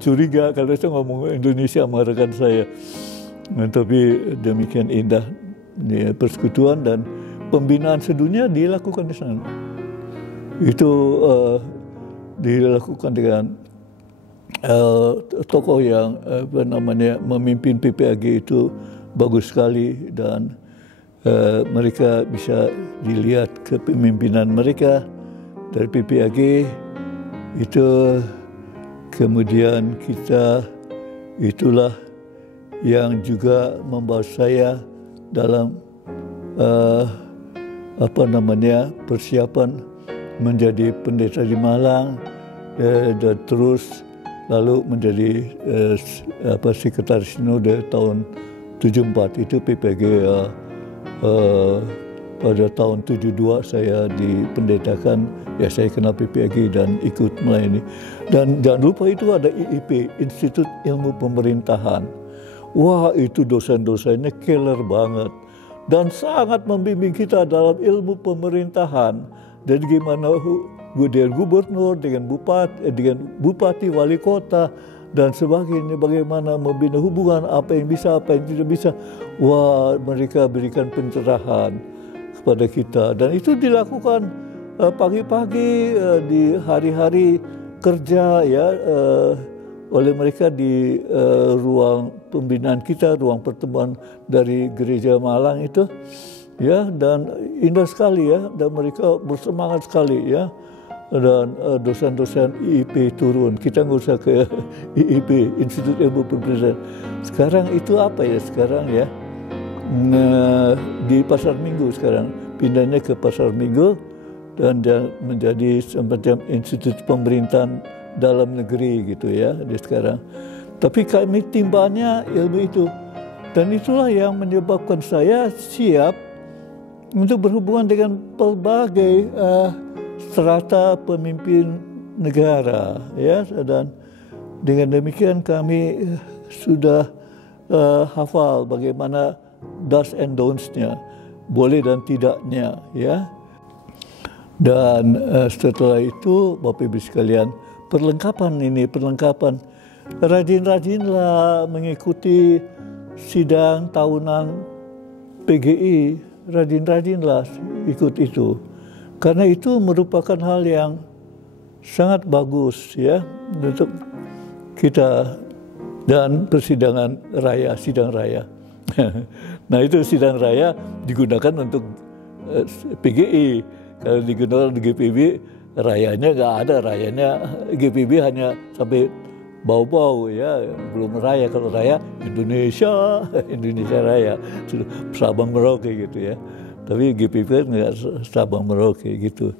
curiga kalau saya ngomong Indonesia sama rekan saya. Nah, tapi demikian indah ya, persekutuan dan pembinaan sedunia dilakukan di sana. Itu dilakukan dengan tokoh yang memimpin PPAG itu bagus sekali, dan mereka bisa dilihat kepemimpinan mereka dari PPAG itu. Kemudian kita itulah yang juga membawa saya dalam persiapan menjadi pendeta di Malang, dan terus lalu menjadi sekretaris sinode tahun 74. Itu PPG pada tahun 72 saya dipendetakan, ya saya kenal PPAG dan ikut melayani. Dan jangan lupa itu ada IIP, Institut Ilmu Pemerintahan. Wah, itu dosen-dosennya killer banget dan sangat membimbing kita dalam ilmu pemerintahan. Jadi gimana dengan gubernur, dengan bupati, wali kota dan sebagainya, bagaimana membina hubungan, apa yang bisa, apa yang tidak bisa. Wah, mereka berikan pencerahan kepada kita, dan itu dilakukan pagi-pagi di hari-hari kerja ya, oleh mereka di ruang pembinaan kita, ruang pertemuan dari Gereja Malang itu ya, dan indah sekali ya, dan mereka bersemangat sekali ya. Dan dosen-dosen IIP turun, kita nggak usah ke IIP, Institut Ilmu Pemerintahan. Sekarang itu apa ya sekarang ya, di Pasar Minggu sekarang, pindahnya ke Pasar Minggu dan menjadi semacam institut pemerintahan dalam negeri gitu ya di sekarang. Tapi kami timbanya ilmu itu, dan itulah yang menyebabkan saya siap untuk berhubungan dengan berbagai strata pemimpin negara ya, dan dengan demikian kami sudah hafal bagaimana do's and don'ts-nya, boleh dan tidaknya ya. Dan setelah itu Bapak Ibu sekalian, perlengkapan, rajin-rajinlah mengikuti sidang tahunan PGI, rajin-rajinlah ikut itu. Karena itu merupakan hal yang sangat bagus ya untuk kita. Dan persidangan raya, sidang raya. Nah itu sidang raya digunakan untuk PGI. Kalau digunakan di GPB, rayanya nggak ada, rayanya GPB hanya sampai bau-bau ya, belum raya. Kalau raya Indonesia Raya, Sabang Merauke gitu ya. Tapi GPB kan nggak Sabang Merauke gitu.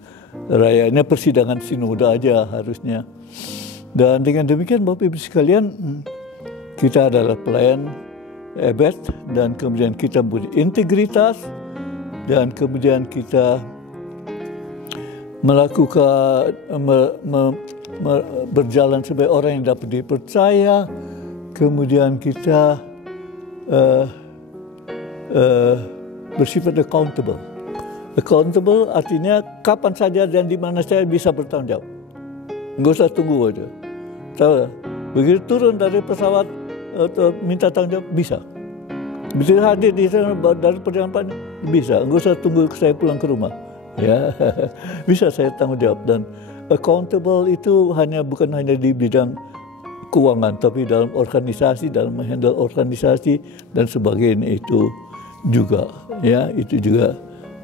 Rayanya persidangan sinode aja harusnya. Dan dengan demikian Bapak Ibu sekalian, kita adalah pelayan ebed, dan kemudian kita punya integritas, dan kemudian kita melakukan berjalan sebagai orang yang dapat dipercaya. Kemudian kita bersifat accountable. Accountable artinya kapan saja dan di mana saja bisa bertanggung jawab. Nggak usah tunggu aja. Tahu, begitu turun dari pesawat atau minta tanggung jawab bisa. Bisa hadir di sana dari perjalanan bisa. Nggak usah tunggu saya pulang ke rumah. Ya, bisa saya tanggung jawab. Dan accountable itu bukan hanya di bidang keuangan, tapi dalam organisasi, dalam menghandle organisasi dan sebagainya itu juga ya, itu juga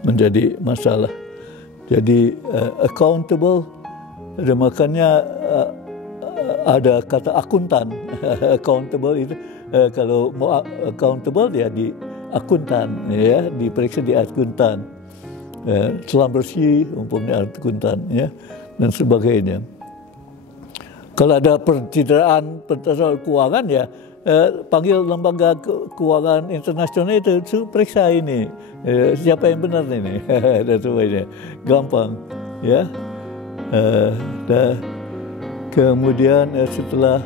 menjadi masalah. Jadi accountable, makanya ada kata akuntan. Accountable itu kalau mau accountable ya di akuntan ya, diperiksa di akuntan. Selam bersih umpamanya akuntan ya, dan sebagainya. Kalau ada pencitraan keuangan ya, panggil lembaga keuangan internasional itu periksa ini siapa yang benar ini dan sebagainya, gampang ya. Dan kemudian setelah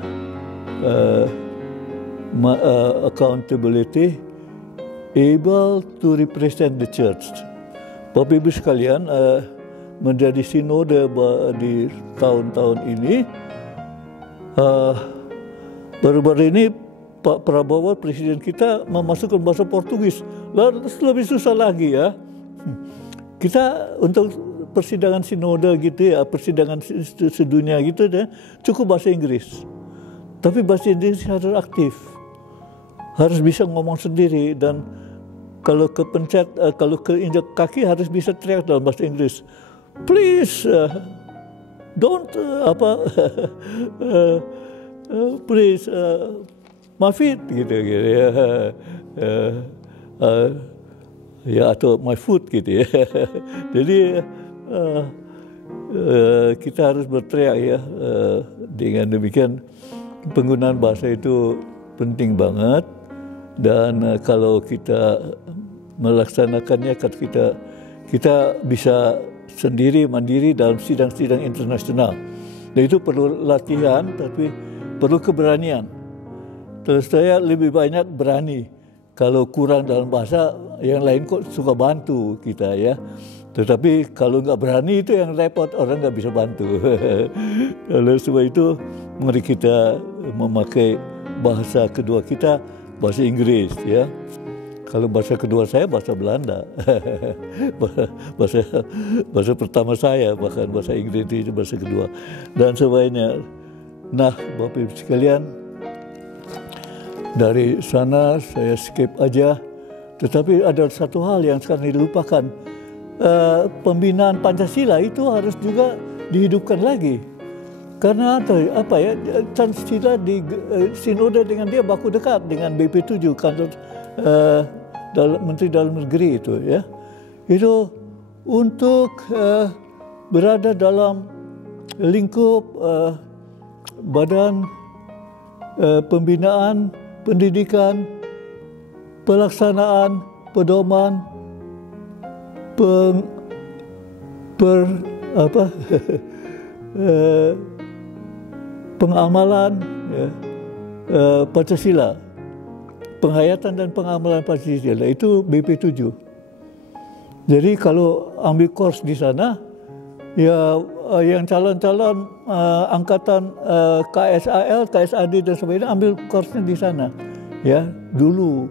accountability, able to represent the church. Bapak Ibu sekalian, menjadi sinode di tahun-tahun ini, baru-baru ini Pak Prabowo, presiden kita, memasukkan bahasa Portugis. Lalu lebih susah lagi ya. Kita untuk persidangan sinode gitu ya, persidangan sedunia gitu ya, cukup bahasa Inggris. Tapi bahasa Inggris harus aktif, harus bisa ngomong sendiri, dan kalau kepencet, kalau keinjak kaki harus bisa teriak dalam bahasa Inggris. Please, don't please, my feet gitu ya. Ya, atau my foot gitu ya. Jadi kita harus berteriak ya. Dengan demikian penggunaan bahasa itu penting banget, dan kalau kita melaksanakannya, kita bisa sendiri mandiri dalam sidang-sidang internasional. Dan itu perlu latihan, tapi perlu keberanian. Terus saya lebih banyak berani. Kalau kurang dalam bahasa, yang lain kok suka bantu kita ya. Tetapi kalau nggak berani itu yang repot, orang nggak bisa bantu. Oleh sebab itu, mari kita memakai bahasa kedua kita, bahasa Inggris ya. Kalau bahasa kedua saya bahasa Belanda. bahasa pertama saya, bahkan bahasa Inggris itu bahasa kedua. Dan sebagainya. Nah, Bapak Ibu sekalian, dari sana saya skip aja. Tetapi ada satu hal yang sekarang dilupakan. Pembinaan Pancasila itu harus juga dihidupkan lagi. Karena apa ya, Pancasila di sinode dengan dia baku dekat dengan BP7, kantor Menteri Dalam Negeri itu ya. Itu untuk berada dalam lingkup badan pembinaan pendidikan, pelaksanaan, pedoman, pengamalan ya, Pancasila, penghayatan dan pengamalan Pancasila itu BP7. Jadi kalau ambil course di sana, ya yang calon-calon angkatan KSAL, KSAD dan sebagainya ambil course-nya di sana ya dulu.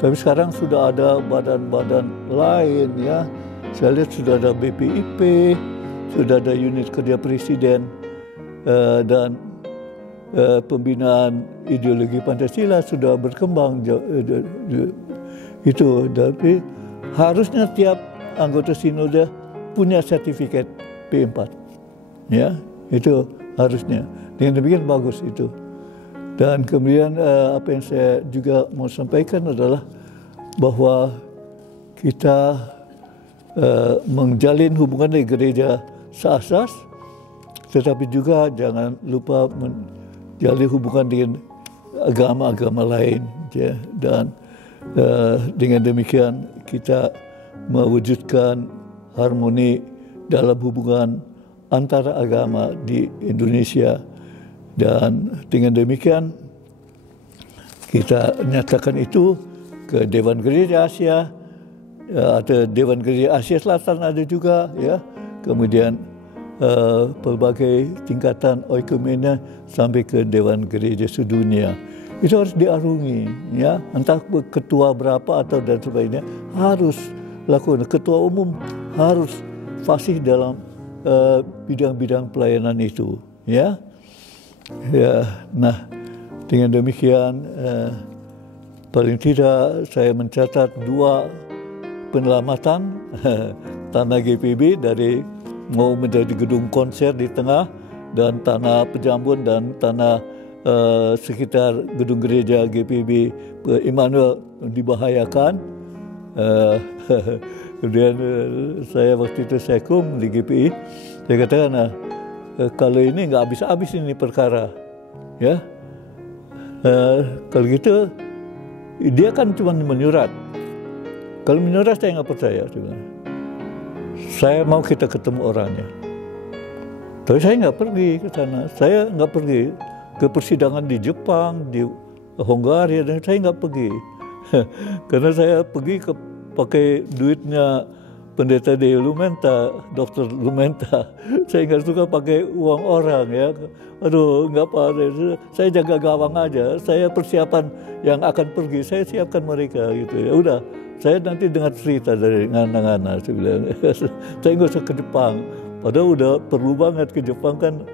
Tapi sekarang sudah ada badan-badan lain ya. Saya lihat sudah ada BPIP, sudah ada unit kerja presiden, dan pembinaan ideologi Pancasila sudah berkembang itu. Tapi harusnya tiap anggota sinode punya sertifikat P4 ya, itu harusnya. Dengan demikian bagus itu. Dan kemudian apa yang saya juga mau sampaikan adalah bahwa kita menjalin hubungan dengan gereja seasas, tetapi juga jangan lupa menjalin hubungan dengan agama-agama lain ya. Dan dengan demikian kita mewujudkan harmoni dalam hubungan antara agama di Indonesia. Dan dengan demikian kita nyatakan itu ke Dewan Gereja Asia, ada Dewan Gereja Asia Selatan ada juga ya. Kemudian pelbagai tingkatan oikumene sampai ke Dewan Gereja Sedunia. Itu harus diarungi ya. Entah ketua berapa atau dan sebagainya harus lakukan. Ketua umum harus fasih dalam bidang-bidang pelayanan itu ya. Ya, nah dengan demikian paling tidak saya mencatat 2 penyelamatan tanah GPB dari mau menjadi gedung konser di tengah, dan tanah Pejambon dan tanah sekitar gedung gereja GPB Immanuel dibahayakan. Kemudian saya waktu itu sekum di GPI, saya katakan kalau ini nggak habis-habis ini perkara, ya. Kalau gitu, dia kan cuma menyurat. Kalau menyurat saya nggak percaya. Saya mau kita ketemu orangnya. Tapi saya nggak pergi ke sana. Saya nggak pergi ke persidangan di Jepang, di Hongaria, dan saya nggak pergi. Karena saya pergi pakai duitnya Pendeta De Lumenta, Dr. Lumenta. Saya nggak suka pakai uang orang ya. Aduh, nggak apa. Saya jaga gawang aja. Saya persiapan yang akan pergi, saya siapkan mereka gitu ya. Udah, saya nanti dengar cerita dari ngana-ngana. Saya bilang, saya nggak usah ke Jepang. Padahal udah perlu banget ke Jepang kan,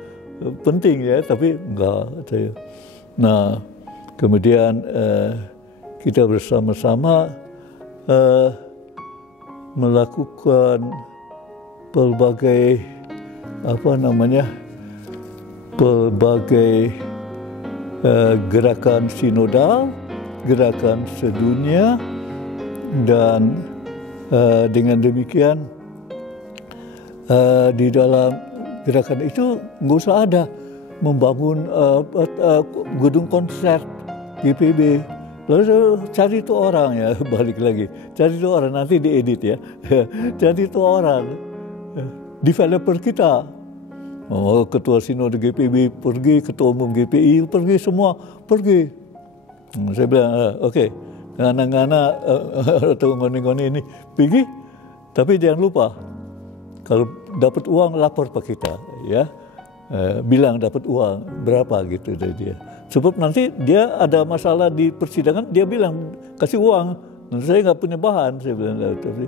penting ya, tapi enggak saya. Nah, kemudian kita bersama-sama melakukan pelbagai gerakan sinodal, gerakan sedunia, dan dengan demikian di dalam gerakan itu nggak usah ada membangun gedung konser GPB. Lalu cari itu orang ya, balik lagi. Cari itu orang, nanti diedit ya. Cari itu orang, developer kita. Oh, ketua sinode GPB pergi, ketua umum GPI pergi, semua pergi. Saya bilang, oke, ngana-ngana atau ngoni-ngoni ini pergi, tapi jangan lupa, kalau dapat uang lapor ke kita, ya. Bilang dapat uang berapa gitu dari dia. Sebab nanti dia ada masalah di persidangan, dia bilang kasih uang. Saya nggak punya bahan, saya bilang. Tapi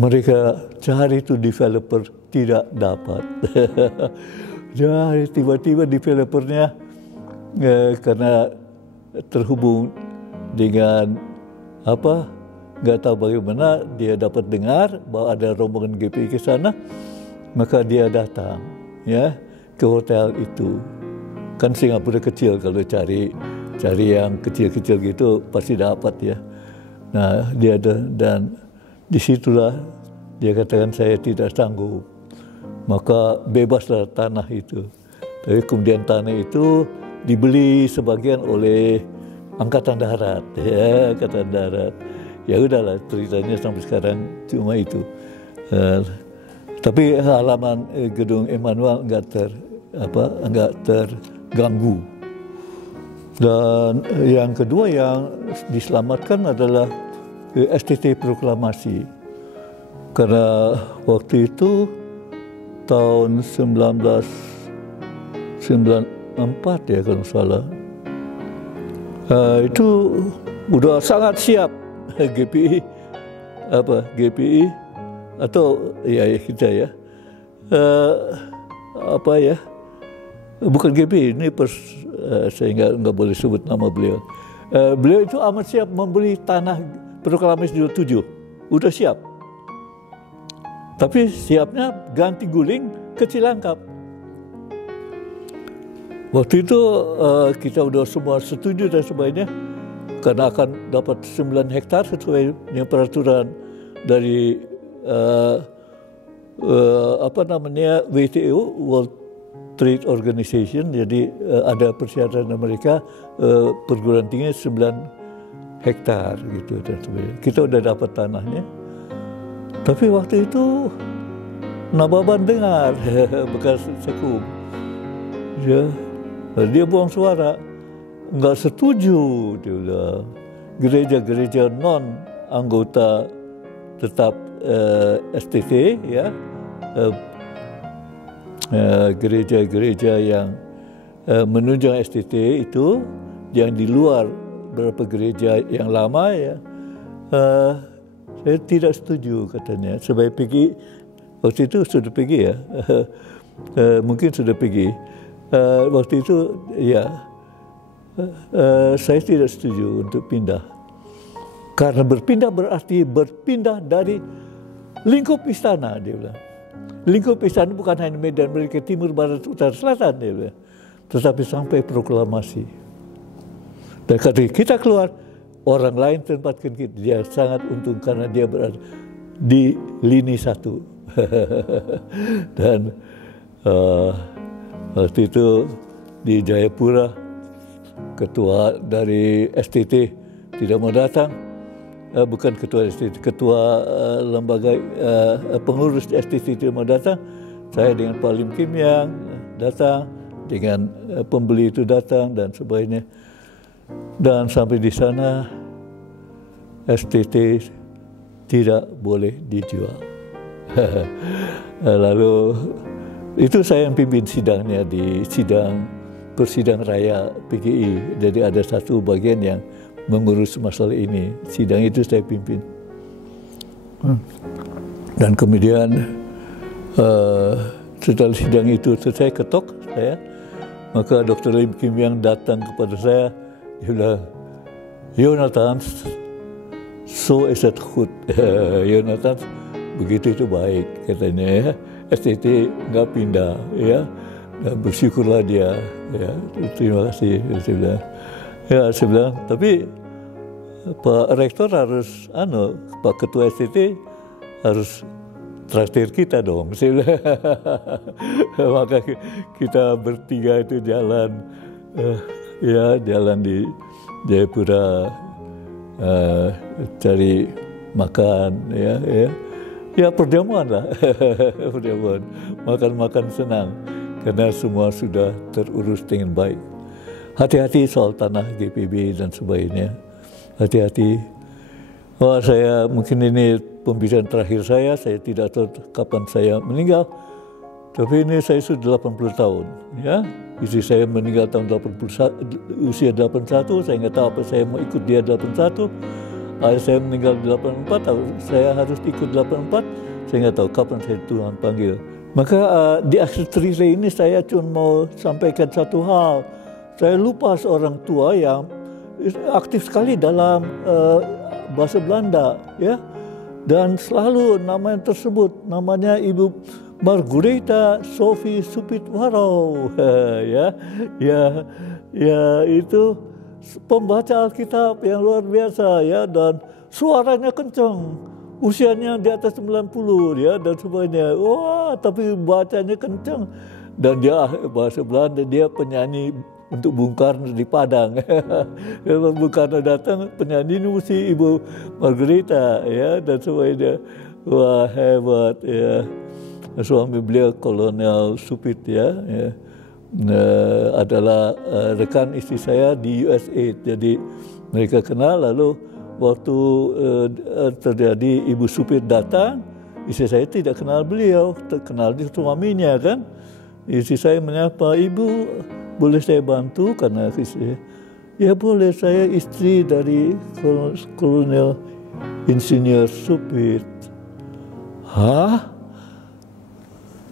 mereka cari itu developer tidak dapat. Jadi tiba-tiba developernya karena terhubung dengan nggak tahu bagaimana dia dapat dengar bahwa ada rombongan GPI ke sana, maka dia datang ya ke hotel itu. Kan Singapura kecil, kalau cari yang kecil-kecil gitu pasti dapat ya. Nah, dia ada, dan disitulah dia katakan saya tidak sanggup, maka bebaslah tanah itu. Tapi kemudian tanah itu dibeli sebagian oleh Angkatan Darat, ya, Angkatan Darat. Ya udahlah, ceritanya sampai sekarang cuma itu. Tapi halaman gedung Emmanuel enggak terganggu. Dan yang kedua yang diselamatkan adalah STT Proklamasi. Karena waktu itu tahun 1994 ya kalau salah, itu udah sangat siap GPI atau ya kita ya bukan GPI ini saya nggak boleh sebut nama beliau. Beliau itu amat siap membeli tanah Proklamasi 27, udah siap. Tapi siapnya ganti guling ke Cilangkap. Waktu itu kita udah semua setuju dan sebagainya, karena akan dapat 9 hektar sesuai dengan peraturan dari WTO, World Trade Organization. Jadi ada persyaratan mereka perguruan tinggi 9 hektar gitu dan sebagainya. Kita udah dapat tanahnya. Tapi waktu itu Nababan dengar bekas Sekum, ya, dia buang suara, nggak setuju, dia bilang. Gereja-gereja non anggota tetap STT, ya, gereja-gereja yang menunjang STT itu, yang di luar beberapa gereja yang lama ya. Saya tidak setuju katanya. Supaya pergi, waktu itu sudah pergi ya, mungkin sudah pergi. Waktu itu ya, saya tidak setuju untuk pindah. Karena berpindah berarti berpindah dari lingkup istana, dia bilang. Lingkup istana bukan hanya Medan Merdeka Timur, Barat, Utara, Selatan, dia bilang. Tetapi sampai proklamasi. Dan ketika kita keluar, orang lain tempatkan kita. Dia sangat untung karena dia berada di lini 1. Dan waktu itu di Jayapura, ketua dari STT tidak mau datang. Bukan ketua STT, ketua lembaga pengurus STT tidak mau datang. Saya dengan Pak Lim Kim Yang datang, dengan pembeli itu datang dan sebagainya. Dan sampai di sana STT tidak boleh dijual. Lalu itu saya yang pimpin sidangnya di persidang raya PGI. Jadi ada satu bagian yang mengurus masalah ini. Sidang itu saya pimpin. Dan kemudian setelah sidang itu selesai, ketok saya, maka Dr. Lim Kim Yang datang kepada saya, dia bilang, Yonatan, so is it good. Yonatan, begitu itu baik, katanya ya. STT nggak pindah, ya. Dan bersyukurlah dia, ya. Terima kasih, saya bilang. Ya, saya bilang, tapi Pak Rektor harus, Pak Ketua STT harus traktir kita dong. Maka kita bertiga itu jalan, jalan di Jayapura, cari makan, ya perjamuan lah, perjamuan, makan senang, karena semua sudah terurus dengan baik. Hati-hati soal tanah GPB dan sebagainya, hati-hati. Saya mungkin ini pembicaraan terakhir saya tidak tahu kapan saya meninggal, tapi ini saya sudah 80 tahun, ya. Istri saya meninggal tahun 81, usia 81, saya nggak tahu apa saya mau ikut dia 81. Ayah saya meninggal 84, saya harus ikut 84, saya nggak tahu kapan saya Tuhan panggil. Maka di akhir cerita ini saya cuma mau sampaikan satu hal. Saya lupa seorang tua yang aktif sekali dalam bahasa Belanda, ya, dan selalu nama yang tersebut, namanya Ibu Margareta Sophie Supitwaro, ya itu pembaca Alkitab yang luar biasa, ya, dan suaranya kencang, usianya di atas 90, ya, dan sebagainya. Wah, tapi bacanya kencang, dan dia bahasa Belanda, dia penyanyi untuk Bung Karno di Padang. Kalau Bung Karno datang, penyanyi ini mesti Ibu Margareta, ya, dan sebagainya. Wah, hebat, ya. Suami beliau Kolonel Supit, ya, adalah rekan istri saya di USA. Jadi mereka kenal. Lalu waktu terjadi Ibu Supit datang, istri saya tidak kenal beliau, terkenal di suaminya kan. Istri saya menyapa, Ibu, boleh saya bantu? Karena istri, ya boleh, saya istri dari Kolonel Insinyur Supit. Hah?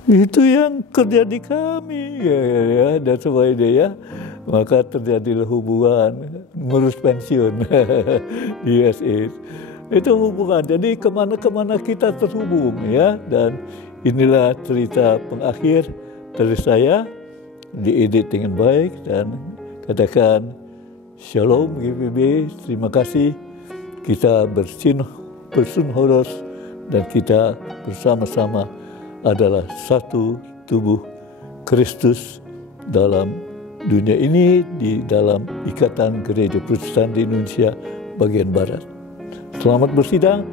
Itu yang kerja di kami, ya, dan sebagainya, ya. Maka terjadilah hubungan ngurus pensiun di USA. Itu hubungan. Jadi kemana-kemana kita terhubung, ya. Dan inilah cerita pengakhir dari saya, diedit dengan baik, dan katakan Shalom GPB, terima kasih. Kita bersunhoros dan kita bersama-sama adalah satu tubuh Kristus dalam dunia ini, di dalam Ikatan Gereja Protestan di Indonesia bagian Barat. Selamat bersidang,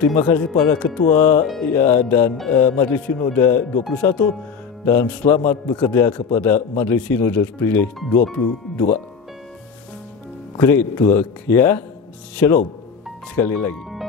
terima kasih para ketua, ya, dan Majelis Sinode 21, dan selamat bekerja kepada Majelis Sinode terpilih 22. Great work, ya. Shalom sekali lagi.